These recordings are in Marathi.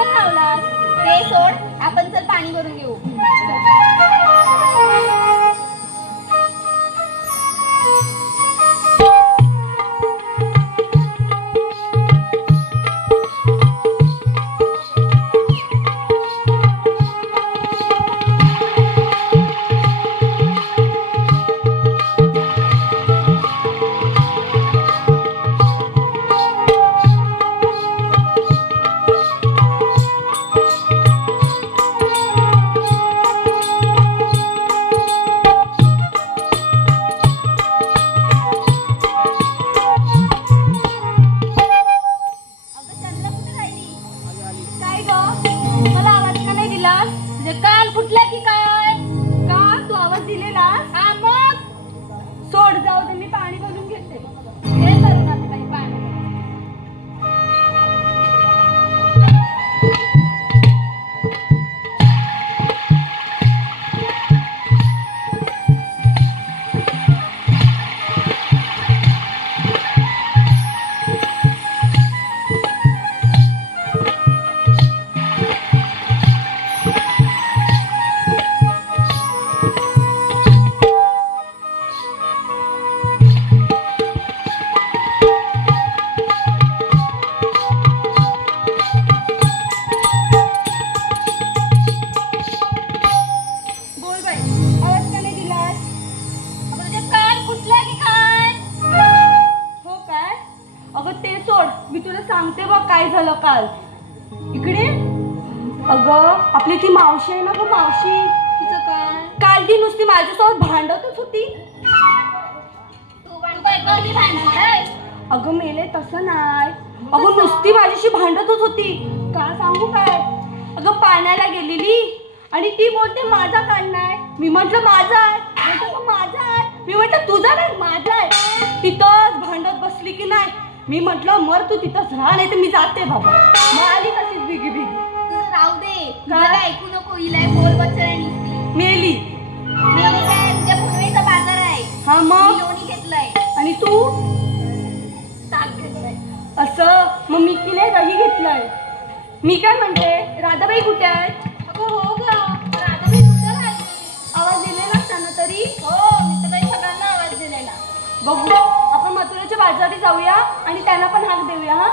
पण लावलास. ते सोड, आपण चल पाणी भरून घेऊ. आपली ती मावशी आहे ना ग, मावशी, तिचं काय काल ती नुसती माझ्यासोबत भांडतच होती. तू पण काय कधी भांडणार? अगं मेले तसं नाही, अगं नुसती माझ्याशी भांडतच होती. काय सांगू काय, अगं पाण्याला गेलेली आणि ती बोलते माझा काढ नाही. मी म्हटलं माझा आहे. माझा आहे. मी म्हटलं तुझा नाही, माझा आहे. तिथंच भांडत बसली की नाही. मी म्हटलं मर तू तिथंच राहा, नाही तर मी जाते बाबा. मग आली तशीच बिगी बिगी. राहू दे, काय ऐकू नको. हिला बोल बच्चा नुसती मेली. मेली काय? उद्या पुनवेचा बाजार आहे. हा मग लोणी घेतलंय. आणि तू ताक घेतलंय. असं मग मी की नाही दही घेतलंय. मी काय म्हणते, राधाबाई कुठे आहेत? अगं हो ग, राधाबाई कुठे राहिली? आवाज दिलेला त्यांना तरी? हो, मी तर काही सगळ्यांना आवाज दिलेला. बघू, आपण मथुरेच्या बाजारी जाऊया आणि त्यांना पण हाक देऊया. हा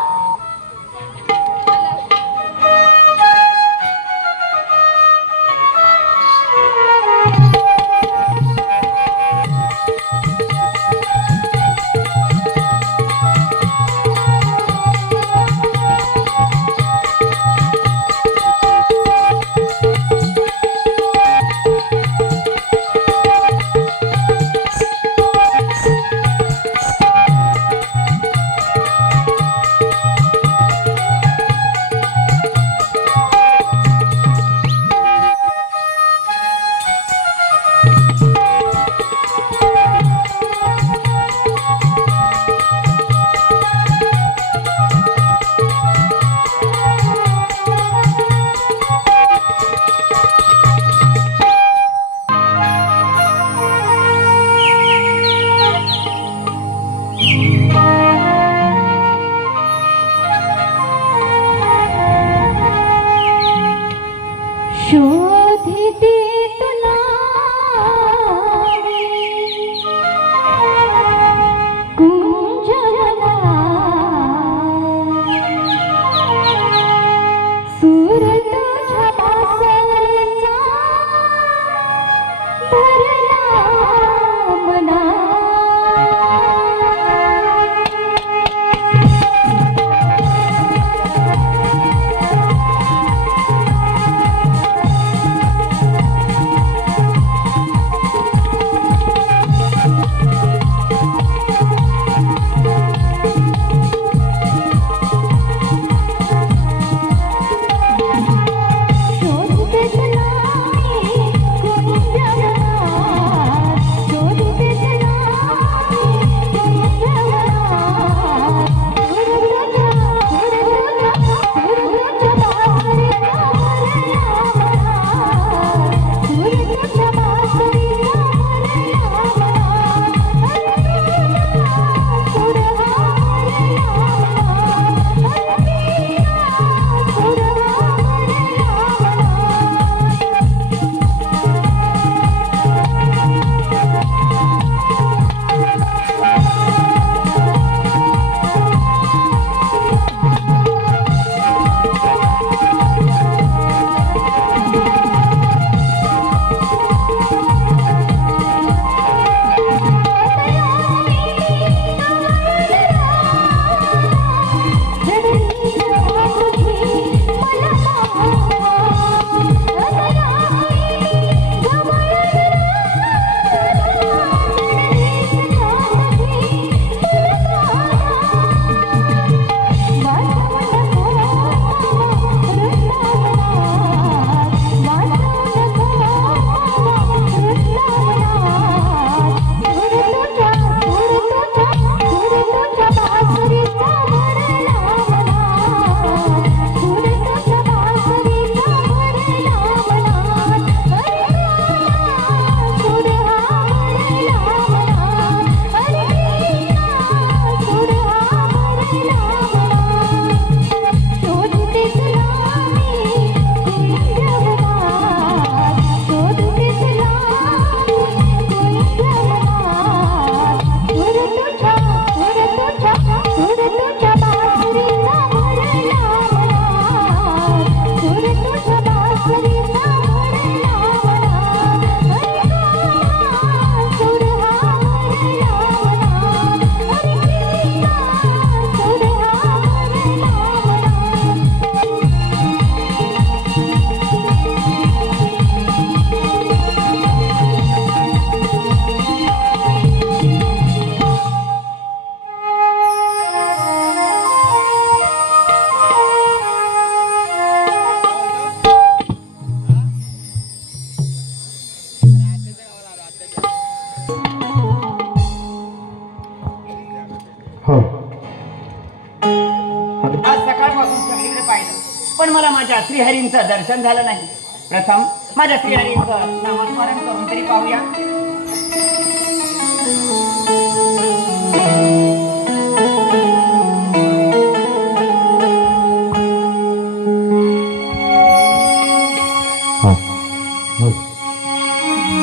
माझ्या श्रीहरींचं दर्शन झालं नाही. प्रथम माझ्या श्रीहरींचं नामस्मरण करून तरी पाहूया.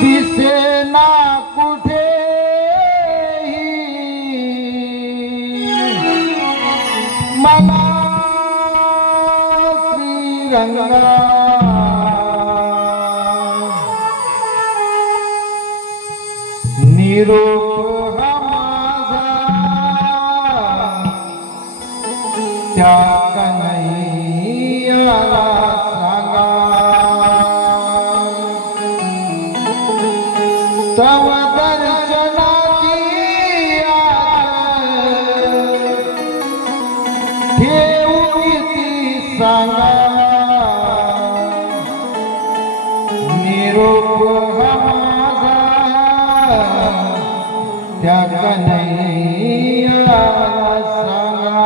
दिसेना कुठे मला श्रीरंगा निरोग माझा त्या कन्हैयाला सांगा तव दर्शनाची ठेवू ती सांगा निरोप माझा त्या कन्हैयाला सांगा.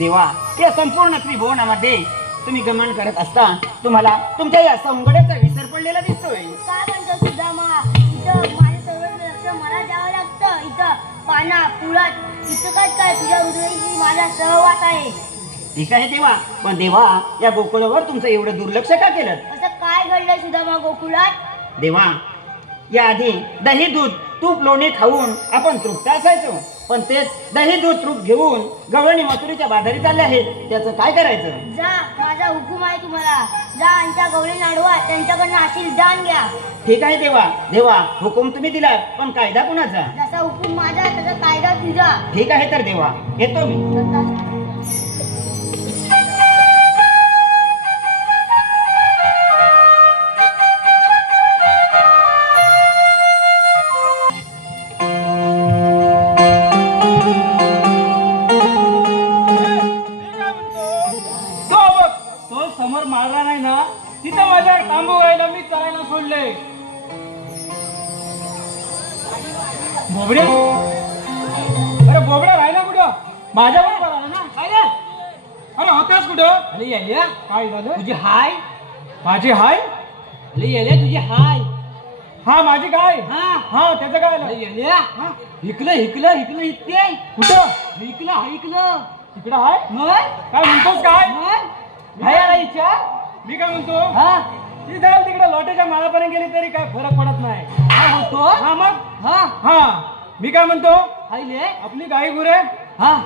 देवा, या संपूर्ण त्रिभुवनामध्ये तुम्ही गमन करत असता तुम्हाला तुमच्या या सौंदर्याचा विसर पडलेला दिसतोय. काय म्हणतो सुदामा, इथं माझं सर्व लक्ष मला द्यावं लागतं. इथं पाना पुळात इथं काय तुझ्या हृदयाशी माझा सहवास आहे. ठीक आहे देवा, पण देवा या गोकुळावर तुमचं एवढं दुर्लक्ष का केलं? असं काय घडलंय सुदामा गोकुळात? देवा, या आधी दही दूध तूप लोणी खाऊन आपण तृप्त असायचो, पण तेच दही दूध तूप घेऊन गवळणी मथुरीच्या बाजारी चालले आहेत. त्याचं काय करायचं? जा, माझा हुकूम आहे तुम्हाला. जा आणि गवळी नाडवा, त्यांच्याकडनं अशील जाण घ्या. ठीक आहे देवा. देवा, हुकूम तुम्ही दिला, पण कायदा कुणाचा? जसा हुकूम माझा तसा कायदा तुझा. ठीक आहे तर देवा, येतो मी. समोर मारला नाही ना, तिथं माझ्या तांबू व्हायला मी चरायला सोडले. बोबड्या, अरे बोबड्या राहिला कुठं? माझ्या बरोबर आला ना? काय रे? अरे होतास कुठं? अरे येल्या, काय झालं? तुझी हाय? माझी हाय? अरे येल्या, तुझी हाय? हा, माझी काय? हा, त्याचं काय झालं? येल्या, हिकलं हिकलं हिकलं इतके कुठं? हिकलं हिकलं इकडं हाय? मग काय म्हणतोस? काय मी काय म्हणतो, ती जाईल तिकडे लोटेच्या माळापर्यंत गेली तरी काय फरक पडत नाही. हा मग मी काय म्हणतो, आपली गाई गुरे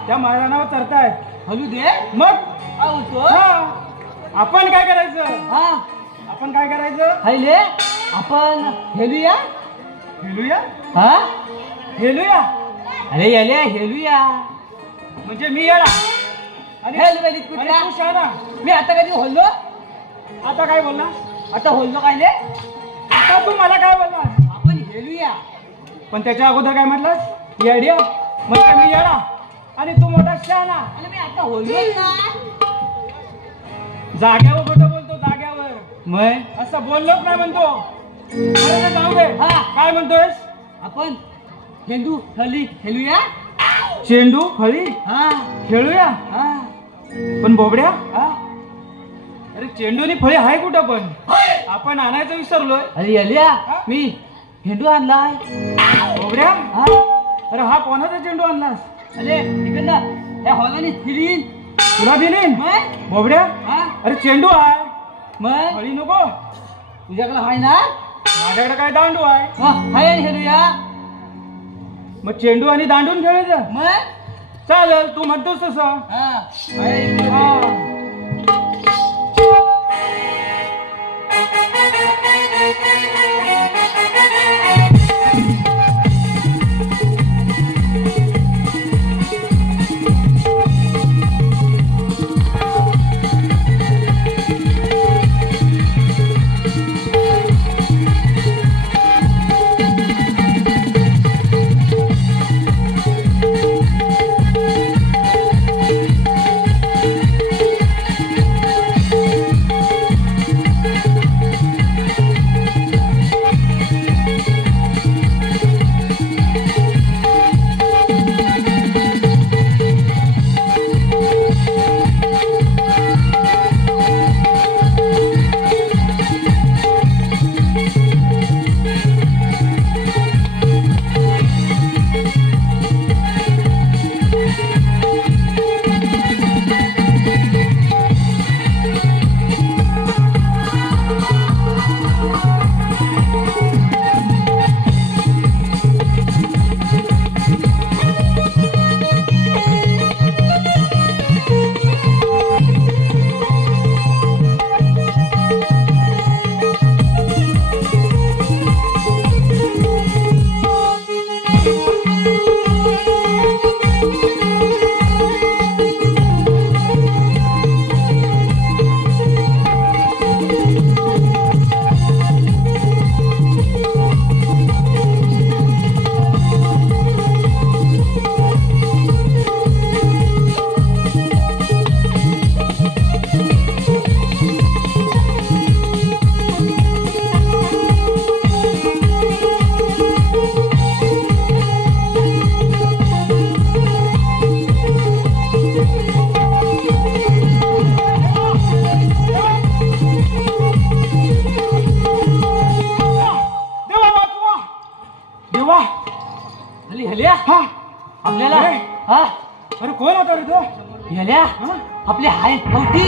त्या मैदानावर चरतायत. हलू दे मग. आपण काय करायचं? आपण काय करायचं? आपण हेलूया. हेलूया? हेलूया? अरे याले हेलूया म्हणजे मी येणार. आणि तू शहाणा. मी आता कधी बोललो? आता काय बोलला? आता बोललो काय रे? आता तू मला काय बोललास? आपण हेलूया. पण त्याच्या अगोदर काय म्हटलंस? येड्या. म्हणजे मी येडा आणि तू मोठा शहाणा. मी आता बोललो ना. जाग्यावर कुठं बोलतो? जाग्यावर. मग असं बोललोच नाही म्हणतो. जाऊ दे. काय म्हणतोयस? आपण चेंडू फळी खेळूया. चेंडू फळी खेळूया. पण बोबड्या, अरे चेंडूनी फळी आहे कुठं? पण आपण आणायचं विसरलोय. अरे येल्या, मी चेंडू आणलाय. बोबड्या, अरे हा कोणाचा चेंडू आणलास? अरे तिकडनं त्या हॉलाने दिलीन. तुला दिलीन? बोबड्या, अरे चेंडू आहे मग फळी नको. तुझ्याकडे आहे ना? माझ्याकडे काय दांडू आहे. खेळूया. मग चेंडू आणि दांडून खेळायचं. मग चालेल, तू म्हणतोस तसं. आपल्याला अरे कोण होता रे तो? गेल्या आपली हाय होती.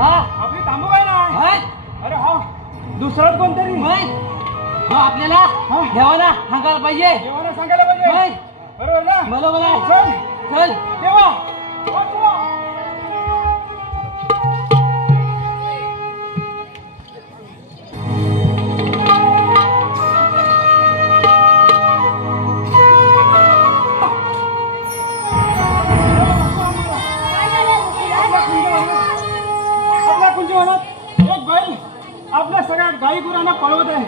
आपली तांबू काय ना. अरे हा दुसराच कोणतरी. आपल्याला देवाना सांगायला पाहिजे. देवाना सांगायला पाहिजे. बरोबर ना? बरोबर आहे. चल चल देवा. आपल्या कुंजीवनात एक बैल आपल्या सगळ्या गाई गुरांना पळवत आहे.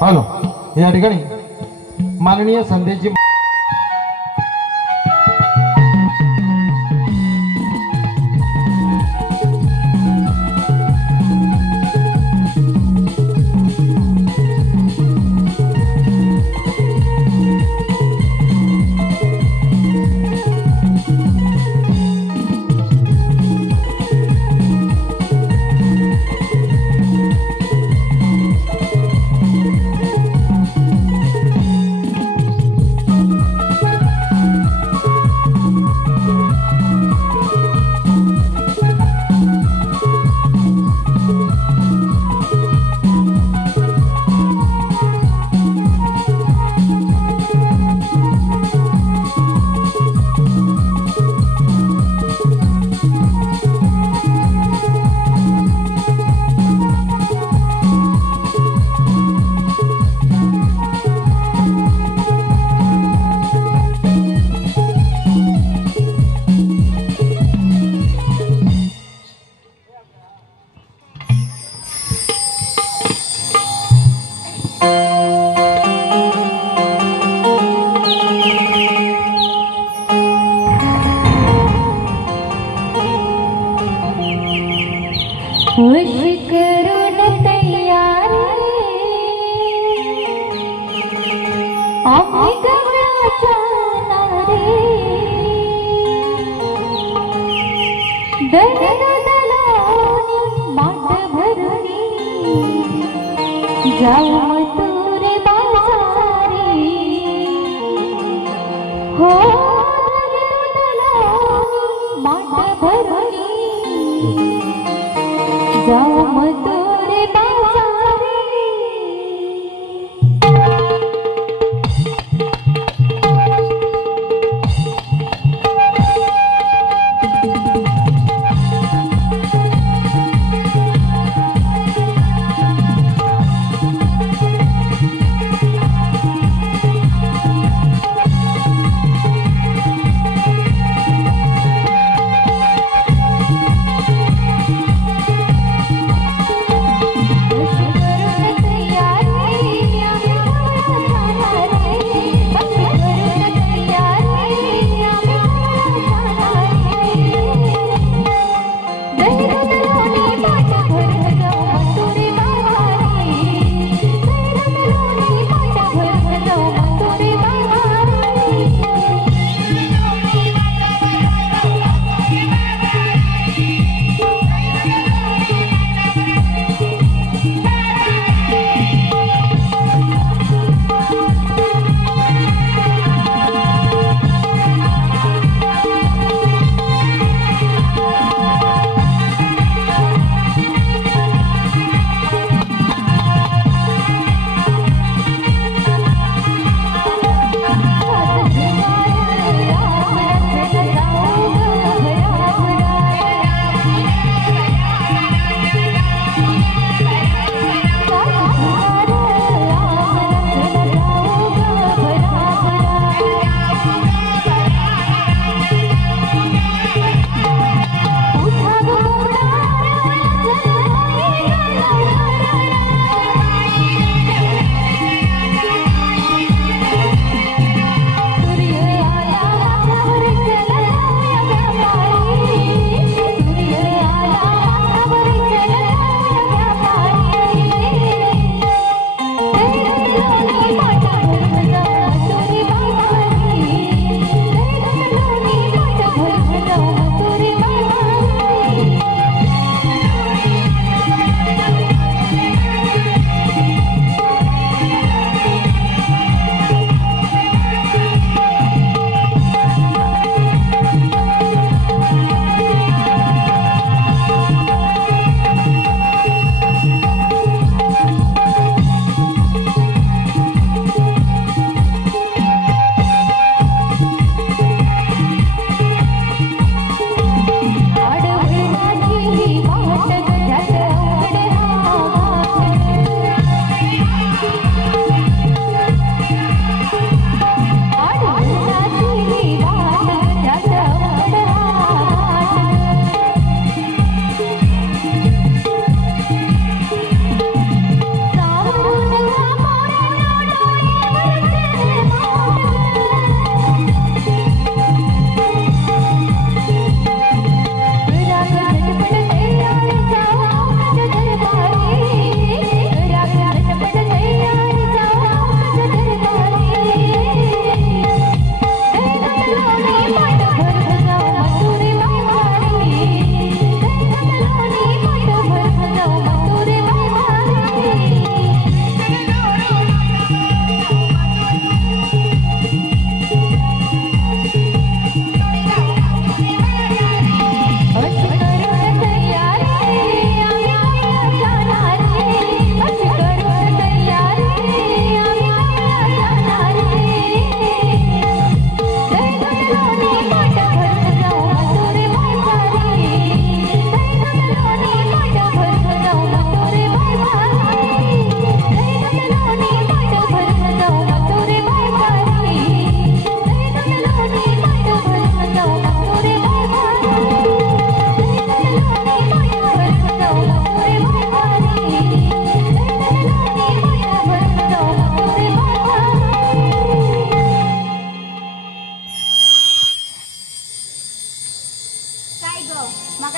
हॅलो, या ठिकाणी माननीय संदेशजी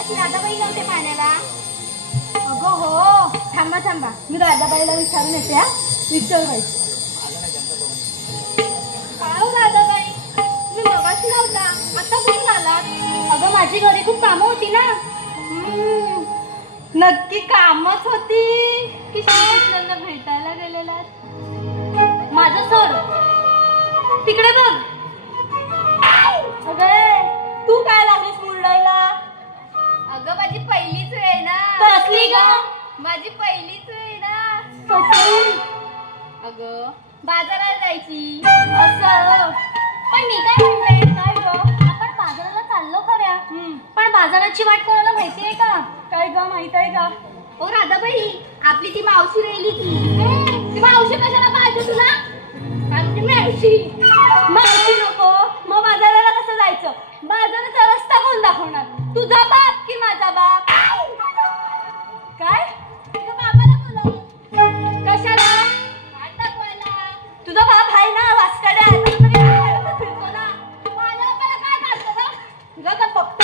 की राधाबाई नव्हते पाण्याला? अगं हो, थांबा थांबा, मी राधाबाईला विचारून येते. हा, विचार बाई. काय हो राधाबाई, तुम्ही मगाशी नव्हता, आता कुठून आलात? अगं माझी घरी खूप कामं होती ना. नक्की कामच होती की श्रीकृष्णांना भेटायला गेलेलात? माझं सोड, तिकडे बघ. अगं तू काय लागलीस मुरडायला? अगं माझी पहिलीच वेळ ना. कसली ग? माझी पहिलीच वेळ ना. कसली? अगं बाजारात जायची. असं. पण मी काय म्हणते, काय ग, आपण बाजाराला चाललो खऱ्या, पण बाजाराची वाट कोणाला माहिती आहे का? काय ग, माहित आहे का? ओ राधाबाई, आपली ती मावशी राहिली की. ती मावशी कशाला पाहिजे तुला? आमची मावशी. माहिती नको, मग बाजाराला कसं जायचं? बाजाराचा रस्ता कोण दाखवणार? तुझा बाप की माझा बाप? काय? तुझ्या बापाला बोलव. कशाला? वाट दाखवायला. तुझा बाप आहे ना, वासकडे आहे, तो तरी बाहेरचं फिरतो ना. माझ्या बापाला काय करतो गं? तुझा फक्त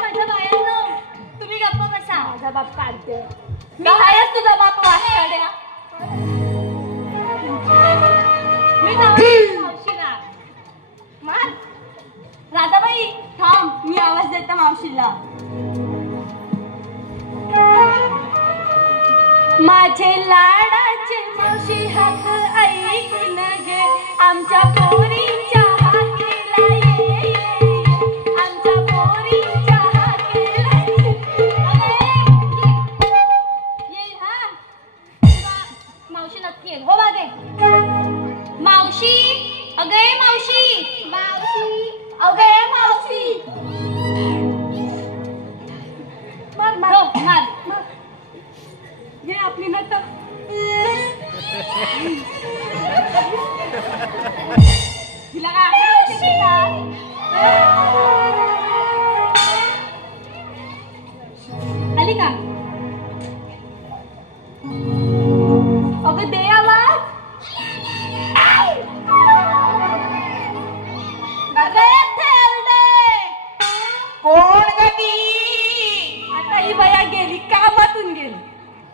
माझ्या बायांनो, तुम्ही गप्प बसा. माझा बाप काढते. मी आहेच तुझा बाप वासकड्या. मी जाऊ मावशीला. मार. राधाबाई थांब, मी आवाज देते मावशीला. माझे लाडाचे मावशी हाक ऐकून घे, आमच्या पोरींच्या हाकेला ये, आमच्या पोरींच्या हाकेला येईल. हा, मावशी नक्की येईल. हो बागे मावशी. अगे मावशी. मावशी. अगे मावशी. मार मार मार मार. ये आपली नट. तिला काय आली का? अगं दे आवाज. कोण गती? आता ही बया गेली, कामातून गेली.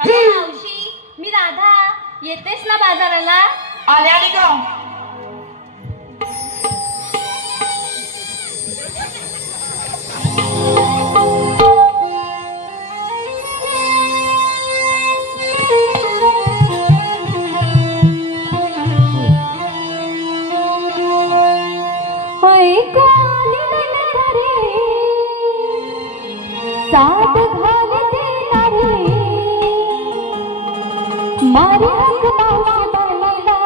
मावशी, मी राधा. येतेस ना बाजाराला? आले आली ग. साथ घालते नारे मारी हक मावशी बाईला.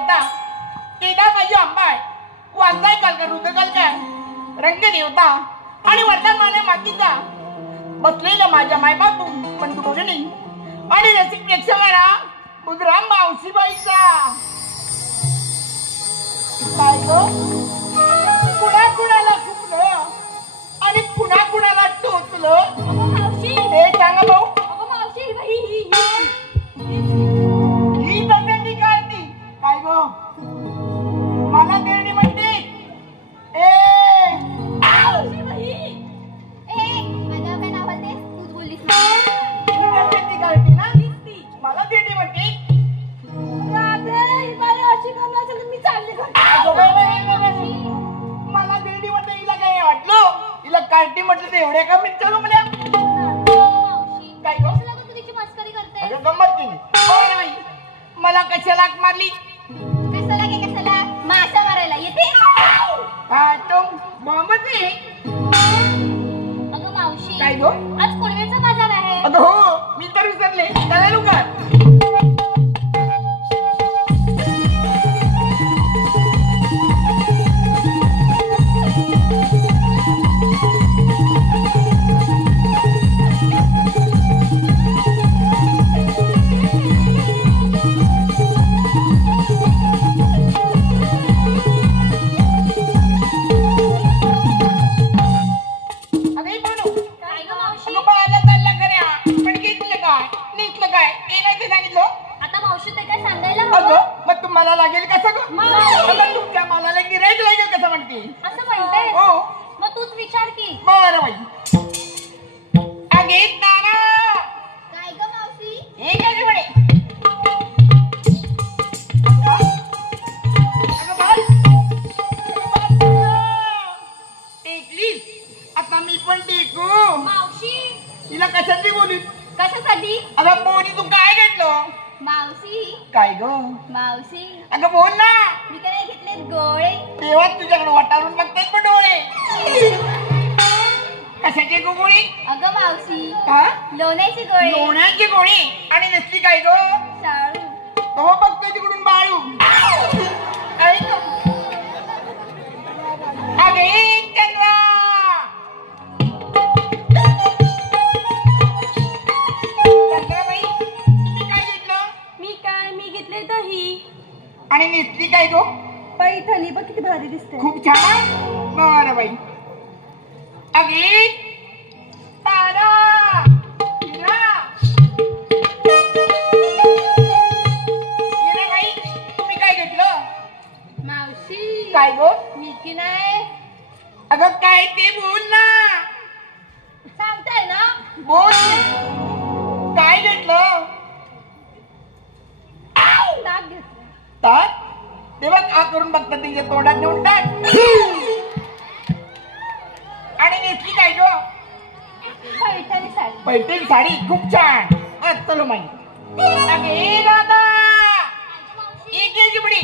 देवता केदार माझी अंबाळ वाचाय कालका रुद्रकालका रंग देवता आणि वरदान माने मातीचा बसलेला माझ्या मायबापू पण तू बोलली आणि रसिक प्रेक्षकाला मुद्राम मावशीबाईचा काय गो कुणा कुणाला खुपलं आणि कुणा कुणाला टोचलं अगं मावशी हे सांगा भाऊ अगं मावशी ही ही बघण्याची काढती काय गो मला देणी म्हणते ए मावशी बाई ए माझ्या काय नाव बोलतेस तूच बोललीस ना ही बघण्याची काढती ना मला देणी म्हणते राधे ही बाई अशी करणार असेल तर मी चालले घरी. अगं बाई, बाई, बाई, बाई. मला देणी म्हणते हिला काय वाटलं हिला कार्टी म्हटलं तर एवढ्या का मिनिटं मला मावशी काय गं? कशाला गं तू तिची मस्करी करते अगं गंमत केली बरं बाई मला कशाला हाक मारली कशाला काय कशाला मासा मारायला येते हा तो मोहम्मद आहे अगं मावशी काय गो आज कोळवेचा बाजार आहे अगं हो मी तर विसरले चला लवकर अगं ही बनू काय गं मावशी अगं बाळाला चालला खऱ्या पण घेतलं काय नीटलं काय ते नाही ते सांगितलं आता मावशी ते काय सांगायला हवं अगं मग तुम्हाला लागेल कसं गं अगं तुमच्या मालाला गिरायक लागेल कसं म्हणते असं म्हणते हो मग तूच विचार की बरं बाई अगे तारा काय गं मावशी हे काय म्हणे अगं बाई टेकलीस आता मी पण टेकू मावशी तिला कशाची बोलू कशासाठी अगं बोनी तू काय घेतलं मावशी काय ग मावशी अगं बोल ना मी काय घेतले गोळे तेव्हा तुझ्याकडे वाटारून बघतात पण डोळे कशाची गो गोळी अगं मावशी हा लोण्याची गोळे लोण्याची गोळी आणि नसली काय ग शाळू तो बघतोय तिकडून बाळू काय ग? अगे चंद्रा चंद्राबाई तुम्ही काय घेतलं मी घेतले दही आणि नेसली काय गो पैठणी बघ किती भारी दिसते खूप छान बरं बाई अगे तारा हिरा. हिराबाई तुम्ही काय घेतलं मावशी काय गो मी की नाही अगं काय ते बोल ना सांगताय ना बोल काय घेतलं ताक घेतलं ताक तेव्हा का करून बघतात तिच्या तोंडात नेऊन टाक आणि नेसली काय गो पैठणी साडी पैठणी साडी खूप छान चलो माई अगे दादा एक घे चिपडी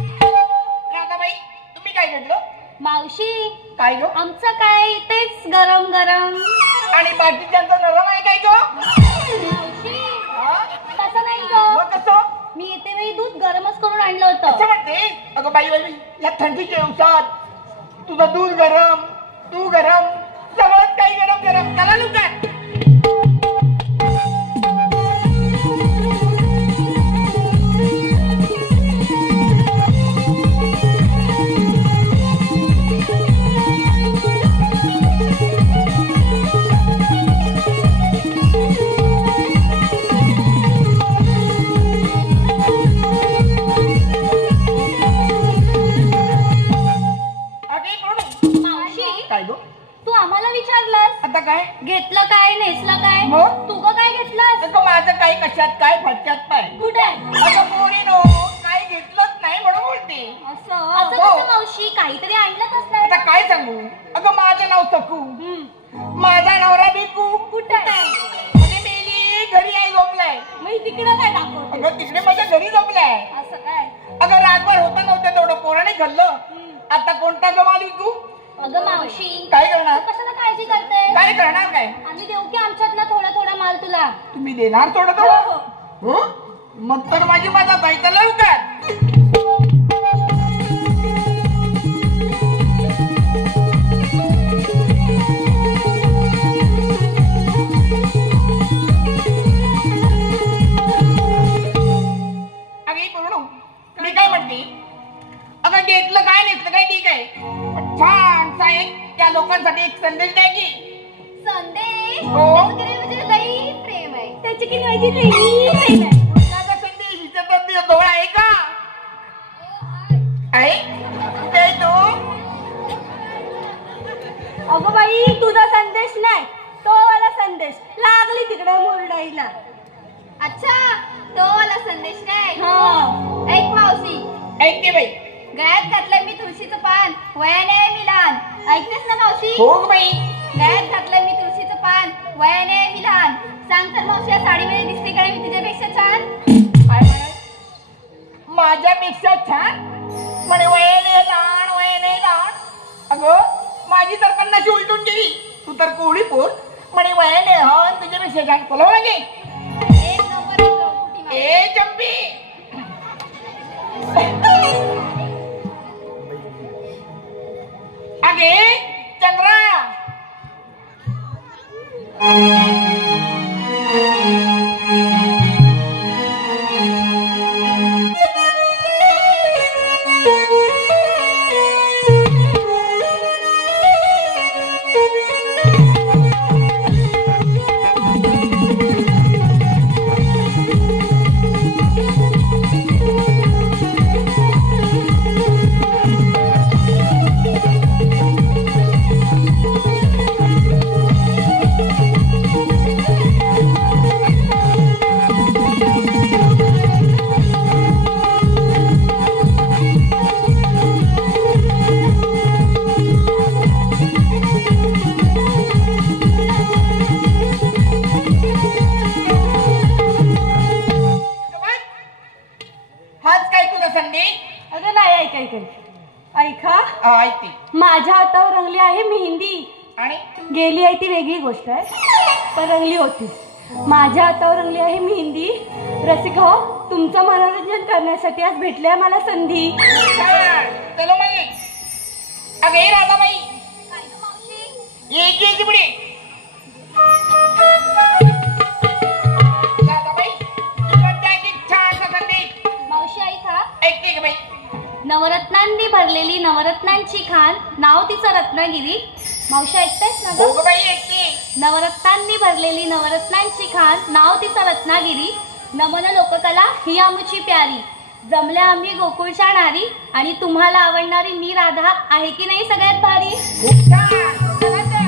राधाबाई तुम्ही काय घेतलं मावशी काय गो आमचं काय तेच गरम गरम आणि बाकीच्यांचा नरम आहे काय गो मावशी हा? तसं नाही ग मग कसं मी येते वेळी दूध गरमच करून आणलं असं होतं म्हणते अगं बाई बाई या थंडीच्या दिवसात तुझं दूध गरम तू गरम सगळंच काही गरम गरम चला लवकर अगे म्हणून मावशी काय गो तू आम्हाला विचारलंस आता काय घेतलं काय नेसलं काय मग? तू ग काय घेतलंस अगं माझं काय कशात काय फटक्यात पाय कुठे अगं पोरीनो काय घेतलंच नाही म्हणून बोलते असं हो. कसं मावशी काहीतरी आणलंच असणार आता काय सांगू अगं माझं नाव सकू माझा नवरा भिकू कुठे म्हणजे मेली घरी आहे झोपलाय मी तिकडे काय दाखवते अगं तिकडे माझ्या घरी झोपलाय असं काय अगं रातभर होता नव्हतं तेवढं पोराने खाल्लं आता कोणता गमाली तू अगं मावशी काय करणार? कशाला काळजी करते? काय करणार काय? आम्ही देऊ की आमच्यातला थोडा थोडा माल तुला. तुम्ही देणार थोडं थोडं? हो मग तर माझी मदत आहे तर लवकर. मी काय म्हणते, अगं घेतलं काय नेतलं काय ठीक आहे, पण छानसा एक त्या लोकांसाठी एक संदेश द्या की. संदेश? हो. म्हणजे लई प्रेम आहे त्याची की माझी लई प्रेम आहे. कुणाचा संदेश विचारतात जवळ आहे का? आहे काय तो? अगं बाई तुझा संदेश नाही, तो वाला संदेश. लागली तिकडे मुरडाईला. अच्छा तो वाला संदेश काय? हा. ऐक मावशी, ऐकते बाई. गळ्यात घातलंय मी तुळशीचं पान, वयाने आहे मी लहान. ऐकतेस ना मावशी? हो ग बाई. गळ्यात घातलंय मी तुळशीचं पान, वयाने आहे मी लहान. सांग तर मावशी या साडीमध्ये दिसते काय मी तुझ्यापेक्षा छान? काय म्हणाल? माझ्यापेक्षा छान म्हणे वयाने लहान वयाने लहान. अगं माझी तर कन्नाशी उलटून गेली. तू तर कोळी पोर म्हणे वयाने लहान तुझ्यापेक्षा छान. बोलावं लागेल. एक नंबर आहे चौकुटी मावशी. ए चंपी अगे चंद्रा. अगं नाही, ऐका. ऐकते. माझ्या हातावर रंगली आहे मेहंदी. आणि गेली आहे ती वेगळी गोष्ट आहे, पण रंगली होती. माझ्या हातावर रंगली आहे मेहंदी. रसिक हो, तुमचं मनोरंजन करण्यासाठी आज भेटले मला संधी. चलो माई. अगे राधाबाई काय गं मावशी? ये की पुढे. राधाबाई तुझ्या छानसा संदेश. मावशी ऐका. ऐकते का बाई? नवरत्नांनी भरलेली नवरत्नांची खान, नाव तिचं रत्नागिरी. मावशी ऐकतेस ना हो गं? ग बाई ऐकते. नवरत्नांनी भरलेली नवरत्नांची खान, नाव तिचं रत्नागिरी. नमन लोककला ही आमची प्यारी. जमल्या आम्ही गोकुळच्या नारी, आणि तुम्हाला आवडणारी मी राधा आहे की नाही सगळ्यात भारी? खूप छान. चला तर.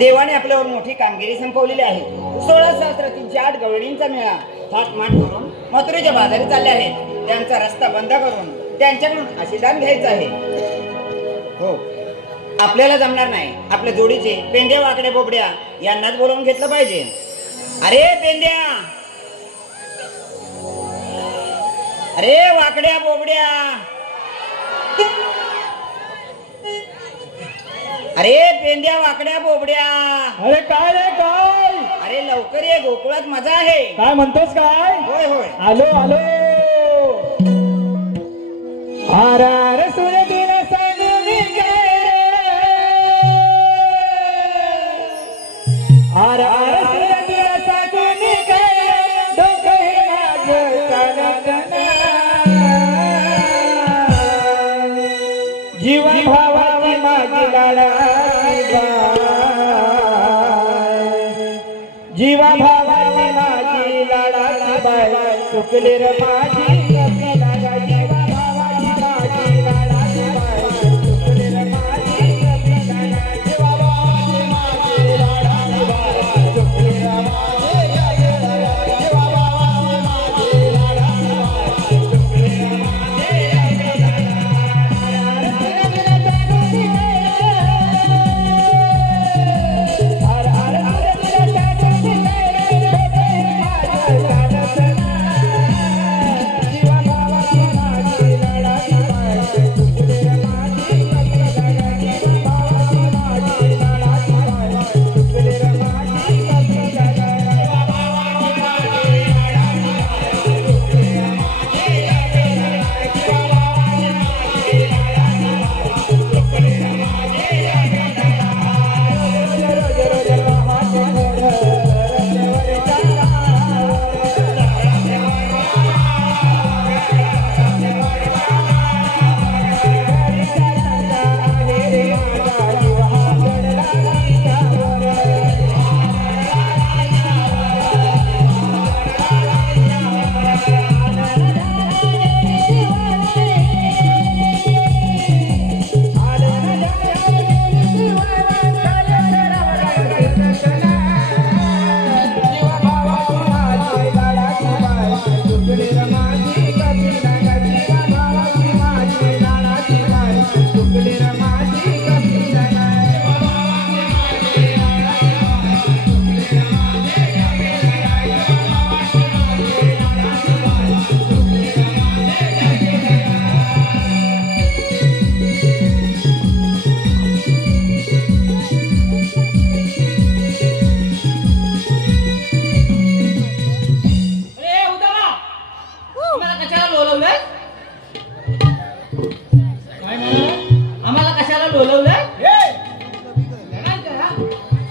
देवाने आपल्यावर मोठी कामगिरी संपवलेली आहे. 16,308 गवळींचा मेळा थाटमाट करून मथुरेच्या बाजारी चालले आहेत. त्यांचा रस्ता बंद करून त्यांच्याकडून आशीर्वाद घ्यायचा आहे. हो, आपल्याला जमणार नाही. आपल्या जोडीचे पेंड्या वाकड्या बोबड्या यांनाच बोलावून घेतलं पाहिजे. अरे पेंड्या, अरे वाकड्या बोबड्या, अरे पेंड्या वाकड्या बोबड्या, अरे काय रे काय? अरे लवकर ये, गोकुळात मजा आहे. काय म्हणतोस काय? होय होय, आलो आलो. आरार सूर्य दिन सांगून गे, आरार सूर्य दिन सांगून गे, डोकं माझं कणकण, जीवा भावाची माझी लढाई बाय, जीवा भावाची माझी लढाई बाय, चुकली रे माझी कपिला गा, जीवा भावाची माझी लढाई बाय, चुकली रे माझी कपिला गा, जीवा भावाची माझी लढाई बाय, चुकली रे माझी कपिला गा, जीवा भावाची माझी लढाई बाय, चुकली रे माझी कपिला गा.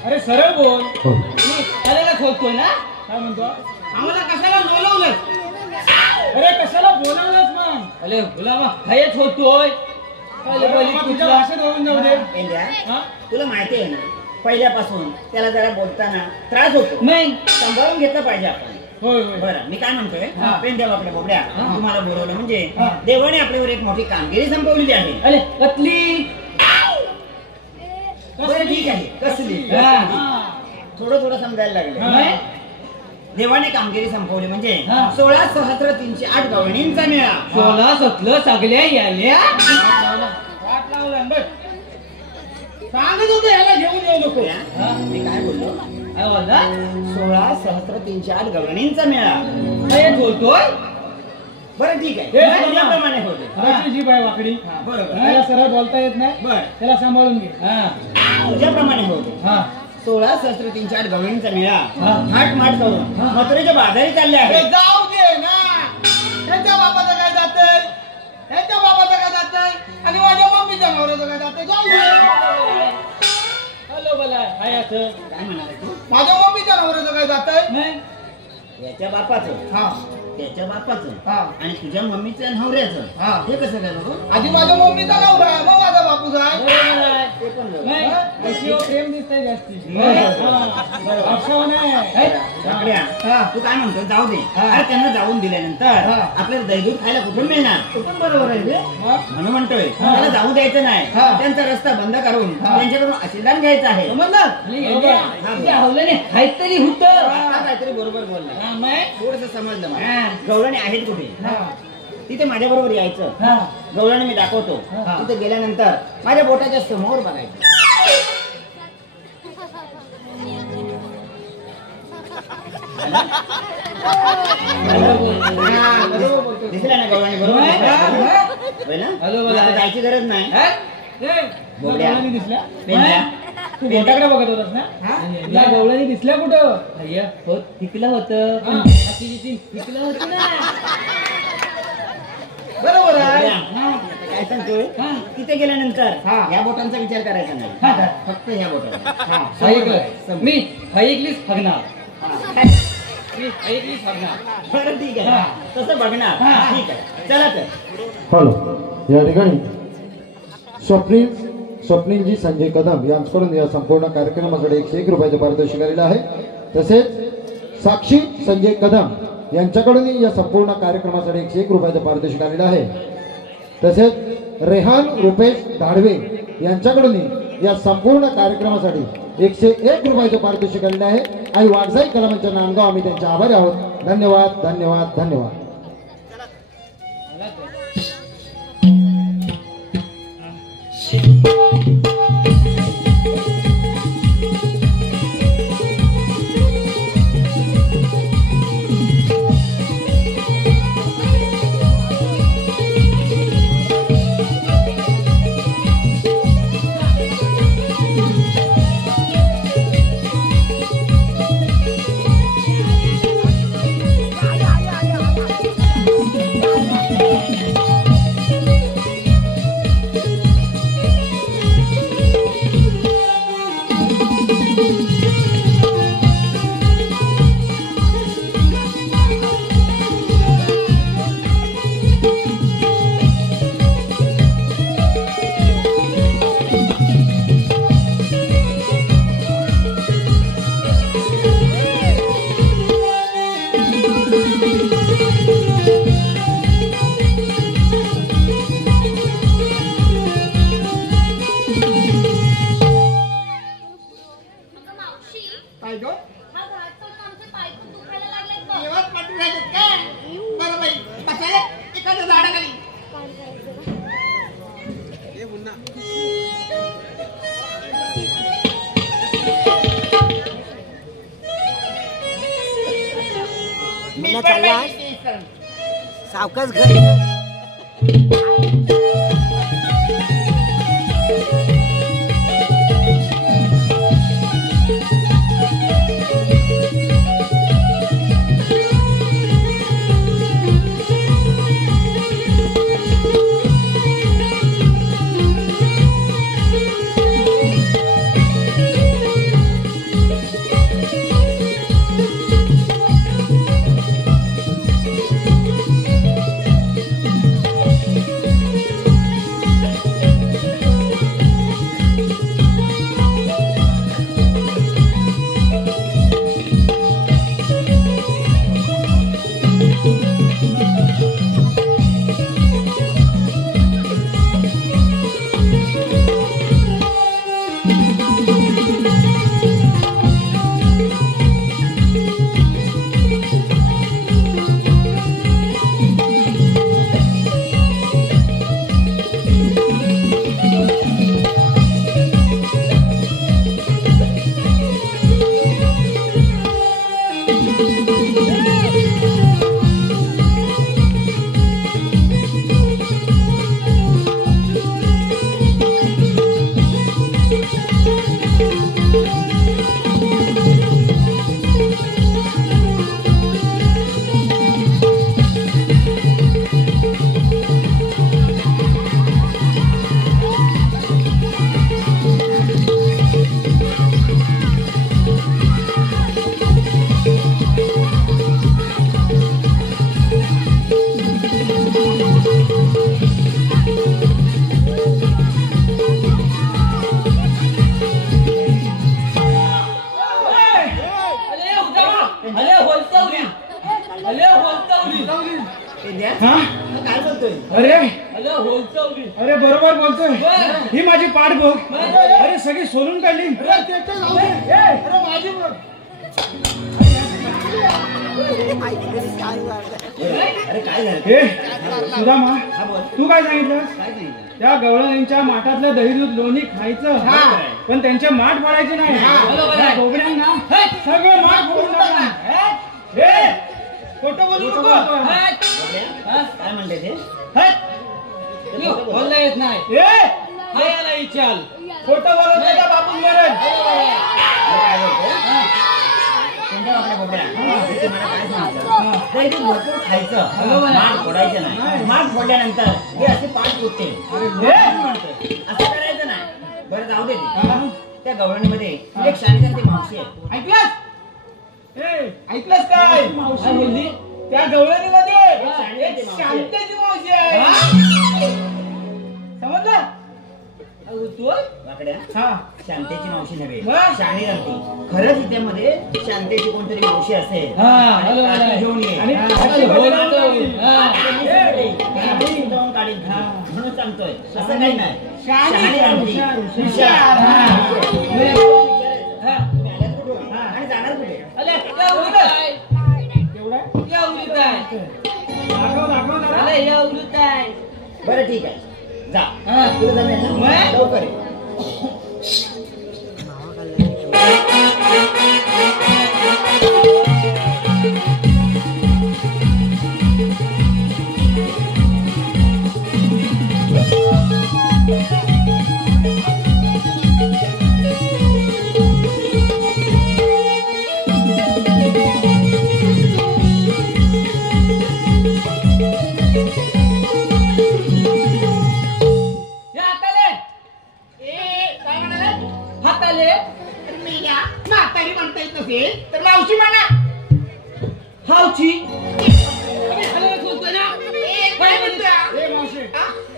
अरे सरळ बोल. अरे खोलतोय ना, काय म्हणतो? आम्हाला कशाला बोलवलं? अरे कशाला बोलवलंच मग? अरे बोलावा कायच होतोय. तुझ्या भाषेत होऊन जाऊ दे. तुला माहिती आहे ना, पहिल्यापासून त्याला जरा बोलताना त्रास होतो. नाही, सांभाळून घेतलं पाहिजे आपण. होय होय. बरं, मी काय म्हणतोय, पेंड्या बापड्या बोबड्या, तुम्हाला बोलवलं म्हणजे देवाने आपल्यावर एक मोठी कामगिरी संपवलेली आहे. अरे कसली? बरं ठीक आहे, कसली? थोडं थोडं समजायला लागलं. देवाने कामगिरी संपवली म्हणजे 16,308 गवळणींचा मेळा. 16 सगळ्या याल्या सांगत होतो याला घेऊन येऊ नको. मी काय बोललो? 16,308 गवळणींचा मेळा. बोलतोय. बरं ठीक आहे, त्याप्रमाणे होते. जी बाय वाकडी, बरोबर. त्याला सरळ बोलता येत नाही. बरं, त्याला सांभाळून घे. तुझ्याप्रमाणे होते. 16,308 गवळणींचा मेळा थाटमाट करून मथुरेच्या बाजारी चालले आहे. जाऊ दे ना, ह्याच्या बापाचं काय जातंय, ह्याच्या बापाचं काय जातंय आणि माझ्या मम्मीच्या काय जाते हॅलो बोला काय असं काय म्हणाले तू? माझ्या मम्मीच्या नवऱ्याचं काय जात आहे नाही याच्या बापाचं हा त्याच्या बापाचं हा. आणि तुझ्या मम्मीचं नवऱ्याचं हा. हे कसं काय बाबा? आधी माझ्या मम्मीचा नवरा आहे मग माझा बापूस आहे बरोबर आहे. ते पण बरोबर. नाही अशी प्रेम दिसतंय जास्ती बरोबर. असं नाही काकड्या, हा. तू काय म्हणतो जाऊ दे हा. अरे त्यांना जाऊन दिल्यानंतर हा. आपल्याला दहीदूध खायला कुठून मिळणार तो पण बरोबर आहे रे. म्हणून म्हणतोय त्याला जाऊ द्यायचं नाही हा. त्यांचा रस्ता बंद करून हा. त्यांच्याकडून आशीर्वाद घ्यायचा आहे हवल्याने काहीतरी होत आता काहीतरी बरोबर बोलला थोडस समजलं मला गवळणी आहेत कुठे तिथे माझ्या बरोबर यायचं गवळणी मी दाखवतो तिथे गेल्यानंतर माझ्या बोटाच्या समोर बघायचं दिसला ना गवळणी बरोबर होय ना? आता जायची गरज नाही बोबड्या. पेंड्या. पोटाकडे बघत होतास ना या गवळणी दिसल्या कुठं पिकलं होतं पिकलं होतं ना बरोबर आहे बोबड्या. काय सांगतोय तिथे गेल्यानंतर या बोटांचा विचार करायचा नाही फक्त ह्या बोटांचा ऐकलं मी ऐकलीच फगणार मी ऐकलीच फगणार बरं ठीक आहे तसं बघणार ठीक आहे चला तर हॅलो या ठिकाणी स्वप्नीलजी संजय कदम यांच्याकडून या संपूर्ण कार्यक्रमासाठी 101 रुपयाचे पारितोषिक आलेलं आहे. तसेच साक्षी संजय कदम यांच्याकडून या संपूर्ण कार्यक्रमासाठी 101 रुपयाचे पारितोषिक आलेलं आहे. तसेच रेहान रुपेश धाडवे यांच्याकडून या संपूर्ण कार्यक्रमासाठी 101 रुपयाचे पारितोषिक आलेले आहे. आणि वाघजाई कलामांच्या नांदगाव आम्ही त्यांचे आभारी आहोत. धन्यवाद धन्यवाद धन्यवाद. काय गं? हा घाट सोडून आमचे पाय खूप दुखायला लागलेत बघ. जेवत पाठवून राहिलेत काय बरं बाई बसायला एखाद्या झाडाखाली मी मुन्ना पण चालला? नाही इथे. सावकाश घरी हा काय बोलतोय? अरे अरे बरोबर बोलतोय. ही माझी पाठ बघ. अरे सगळी सोलून काढली. अरे माझी बघ. अरे काय झालं? हे सुदामा, हा बोल. तू काय सांगितलंस? काय सांगितलं? त्या गवळणींच्या माठातलं दही दूध लोणी खायचं, पण त्यांचे माठ पाडायचे नाही. त्या बोबड्यांना सगळं माठ फोडून टाकलं. हे खोटं बोलू नको. काय म्हणते ते? बोलता येत नाही. खोटं बोलत नाही का बापू मरण. काय बोलतोय? त्यांच्या बापड्या बोबड्या. मी तुम्हाला काय सांगितलं? दही दूध भरपूर खायचं, माठ फोडायचं नाही. माठ फोडल्यानंतर हे असे पाठ फुटते. असं करायचं नाही. बरं जाऊ दे ते. त्या गवळणीमध्ये एक शाळेची मावशी आहे. ऐकलंस? ऐकलंस काय? मावशी बोलली. त्या गवळणीमध्ये एक शांताची मावशी आहे. समजलं? वाकड्या हा. शांतेची मावशी नव्हे, मग? शाणी राहते. खरंच इत्यामध्ये शांतेची कोणतरी मावशी असेल. आणि आणि घेऊन ये. आणि काढीन म्हणून सांगतोय. असं काही नाही. शाणी शाणी राहते. हुशार. तुम्ही आल्यात कुठून? आणि जाणार कुठे? बरं ठीक आहे, जा. तुला जमेल ना? लवकर ये. म्हातारी म्हणता येत नसेल तर मावशी म्हणा. हावची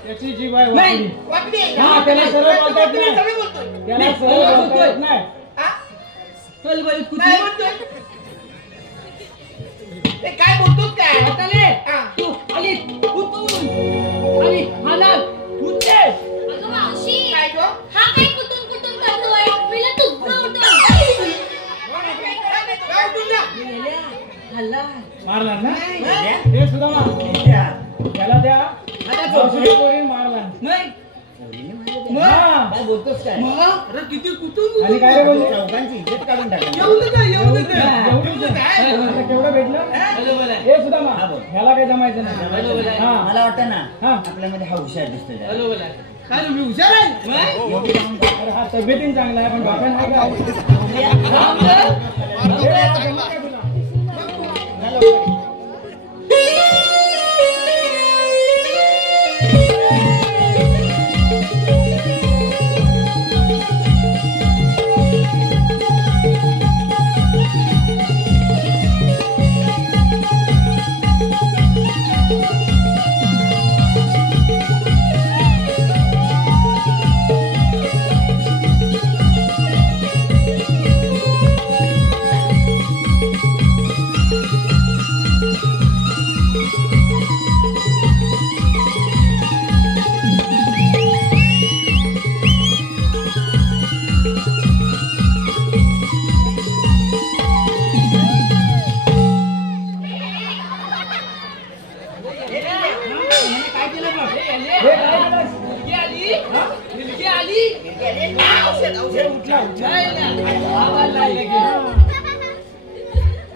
त्याची जीव आहे वाकडी. वाकडी आहे हा, का? त्याला सरळ बोलता येत नाही. सगळं बोलतोय. त्याला सरळ बोलता येत नाही. हा? काय बोलतोय? ते काय बोलतोस काय? हा. अगं मावशी, काय गं? हा काय कुठून कुठून करतोय? मला तुझं उठून. काय तुझ्या? मारला ना? द्या. हे सुदामा, द्या. त्याला द्या. मावशीने पोरीने मारला. हा. काय बोलतोस काय? अरे किती कुठून आणि काय रे बोलली? चौघांची इज्जत काढून टाका. एवढं केवढं भेटलं? हे सुदामा, हा, बोल. ह्याला काही जमायचं नाही. हा. मला वाटतं ना हा. आपल्यामध्ये हा हुशार दिसतोय जरा. काय तुम्ही हुशार आहे? एवढी जाऊन बघ. अरे हा तब्येतीने चांगला आहे, पण बाबा नाही काय. जा लवकर ये.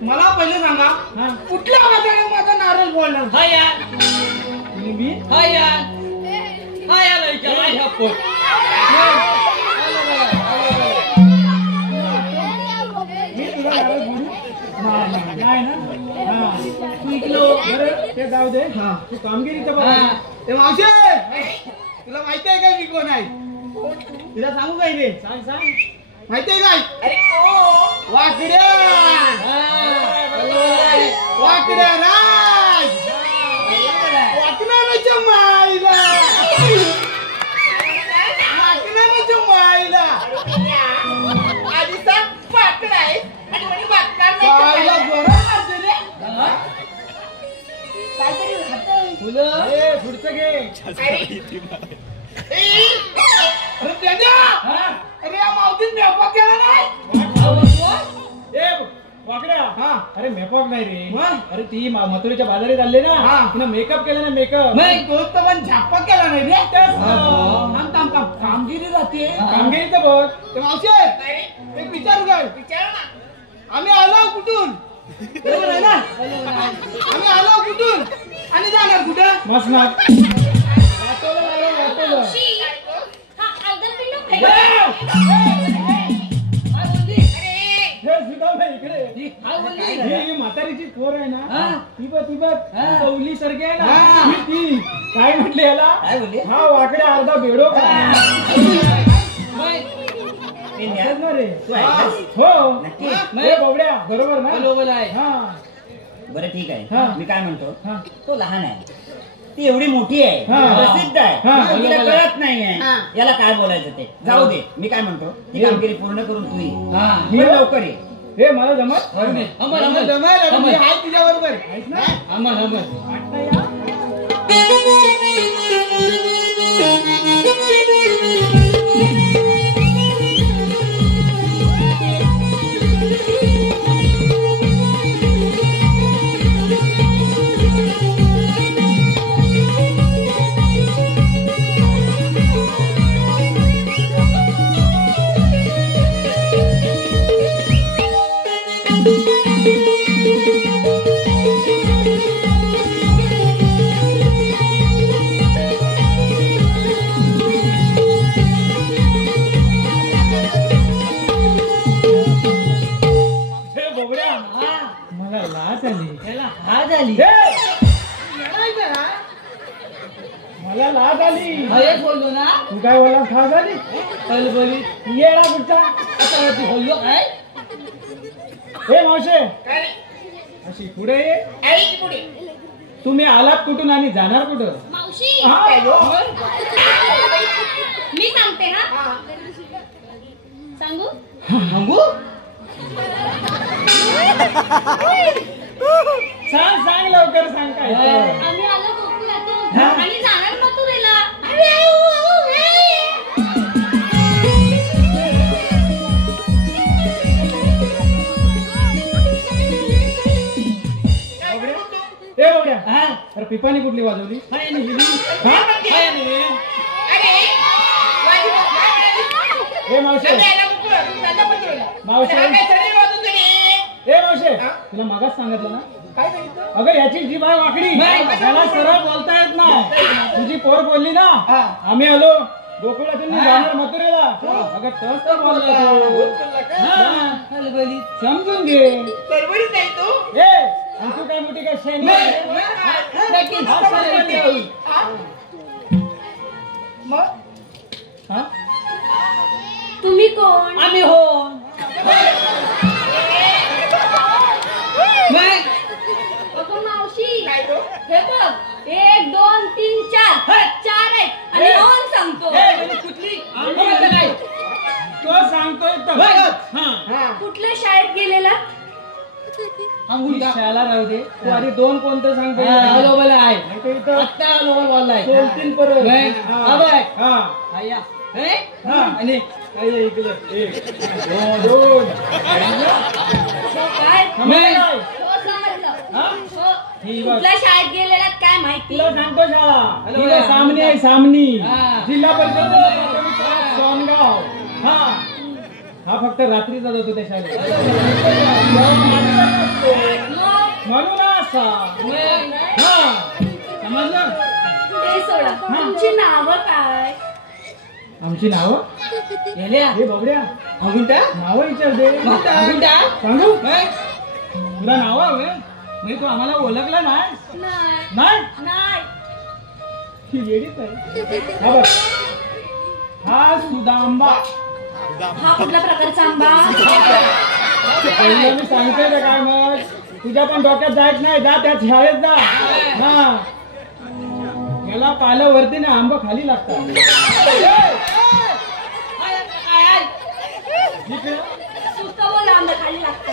मला पहिले सांगा, कुठल्या आवाजाने माझा नारळ बोलणार? मी नाही ना. ते जाऊ दे. तू कामगिरीचा बघ. ते मावशी, तुला माहिती आहे काय मी कोण आहे? तुला सांगू काय ते? सांग. माहिती आहे काय? वाकड्या वाकड्या राज वाकड्याच्या माईला वाकड्याच्या माईला आधी सांग वाकडा आहे आणि म्हणजे वाकणार नाही. काहीतरी राहतं. पुढचं घे. अरे या मावतीत मी अपवाद केला नाही. वाकड्या अरे मेकअप नाही रे. अरे ती मथुरेच्या बाजारात आले ना, तिने मेकअप केला ना. मेकअप तो तर पण झापा केला नाही रे. कामगिरी जाते. कामगिरीचं बोल. ते मावशी एक विचारू काय? विचार ना. आम्ही आलो कुठून? बरोबर आहे ना? आम्ही आलो कुठून आणि जाणार कुठं? मसनात. मावशी, हा अगरपिंड फेकला. हे सुद्धा नाही इकडे. ही म्हातारीची पोर आहे ना, ती बघ चौली सारखी आहे ना, ती काय म्हटली याला? हा वाकड्या अर्धा बेडो का रे? हो बोबड्या बरोबर ना? बरोबर आहे. बरं ठीक आहे. हा. मी काय म्हणतो, हा. तो लहान आहे, ती एवढी मोठी आहे, प्रसिद्ध आहे, तिला कळत नाही आहे याला काय बोलायचं ते. जाऊ दे. मी काय म्हणतो, ती कामगिरी पूर्ण करून तू ये. पण लवकर ये. हे मला जमत जमायला मी आहे तुझ्या बरोबर. मला लाज आली. मला लाज आली. बोललो ना. तू काय बोला? खास आली येळा पुढचा. बोललो काय? हे मावशे अशी पुढे ये. तुम्ही आलात कुठून आणि जाणार कुठं? मावशी, हा. मी सांगते. हा सांगू? सांग लवकर सांग काय. आम्ही आलो गोकुळातून आणि जाणार मथुरेला. ए बघ्या तर पिपाणी कुठली वाजवली? हे मावशे तुला मागास सांगितलं ना, अगं याची जी बाय वाकडी, त्याला सरळ बोलता येत नाही. तुझी पोर बोलली ना, आम्ही आलो गोकुळातून जाणार मथुरेला. अगं तस तर बोलला समजून घे. ए तू काय मोठी काय शेण तुम्ही कोण? आम्ही हो. अगं मावशी, हे बघ 1 2 3 4 आहेत आणि ऑन सांगतो. कुठली? तो सांगतोय कुठल्या शाळेत गेलेला? शाळा राहू दे. तू आधी 2 कोणतं सांगतोय? आहे. 2-3 परत. आणि इकडे 1 2 काय? नाही. हो, समजलं. हो. कुठल्या शाळेत गेलेला काय माहिती? तुला सांगतो शाळा सामनी आहे. सामनी जिल्हा परिषद सोनगाव. हा फक्त रात्रीचा जातो त्या शाळेत. म्हणून असा समजलं. ते सोडा. तुमची नावं काय? आमची नावं हे बघड्या नावं विचारते. सांगू तुला नाव हवे म्हणजे तू आम्हाला ओळखला नाही. येडीच आहे. हा सुदांबा. हा कुठल्या प्रकारचा आंबा? मी सांगतोय का काय मग तुझ्या पण डोक्यात जायच नाही. जा त्या शाळेत जा. याला पाल्यावरती ना आंबा खाली लागतात.